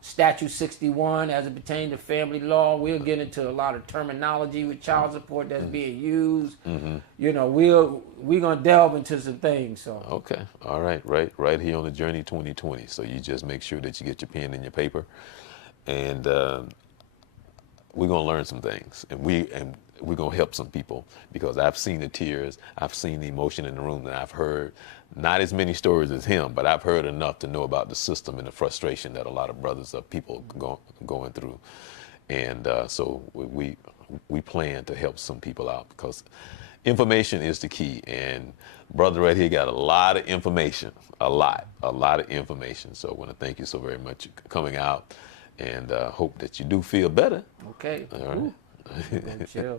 Statute 61 as it pertains to family law. We'll get into a lot of terminology with child support that's being used. Mm-hmm. We're gonna delve into some things. So okay, all right, right here on the Journey 2020. So you just make sure that you get your pen and your paper, and we're gonna learn some things, and we're gonna help some people, because I've seen the tears, I've seen the emotion in the room, and I've heard not as many stories as him, but I've heard enough to know about the system and the frustration that a lot of brothers of people going through, and so we plan to help some people out, because information is the key, and brother right here got a lot of information, a lot of information. So I want to thank you so very much for coming out, and hope that you do feel better. Okay. All right. Chill.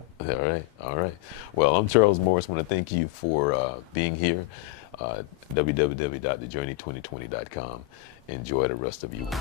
All right. Well, I'm Charles Morris. I want to thank you for being here. www.thejourney2020.com. Enjoy the rest of your week.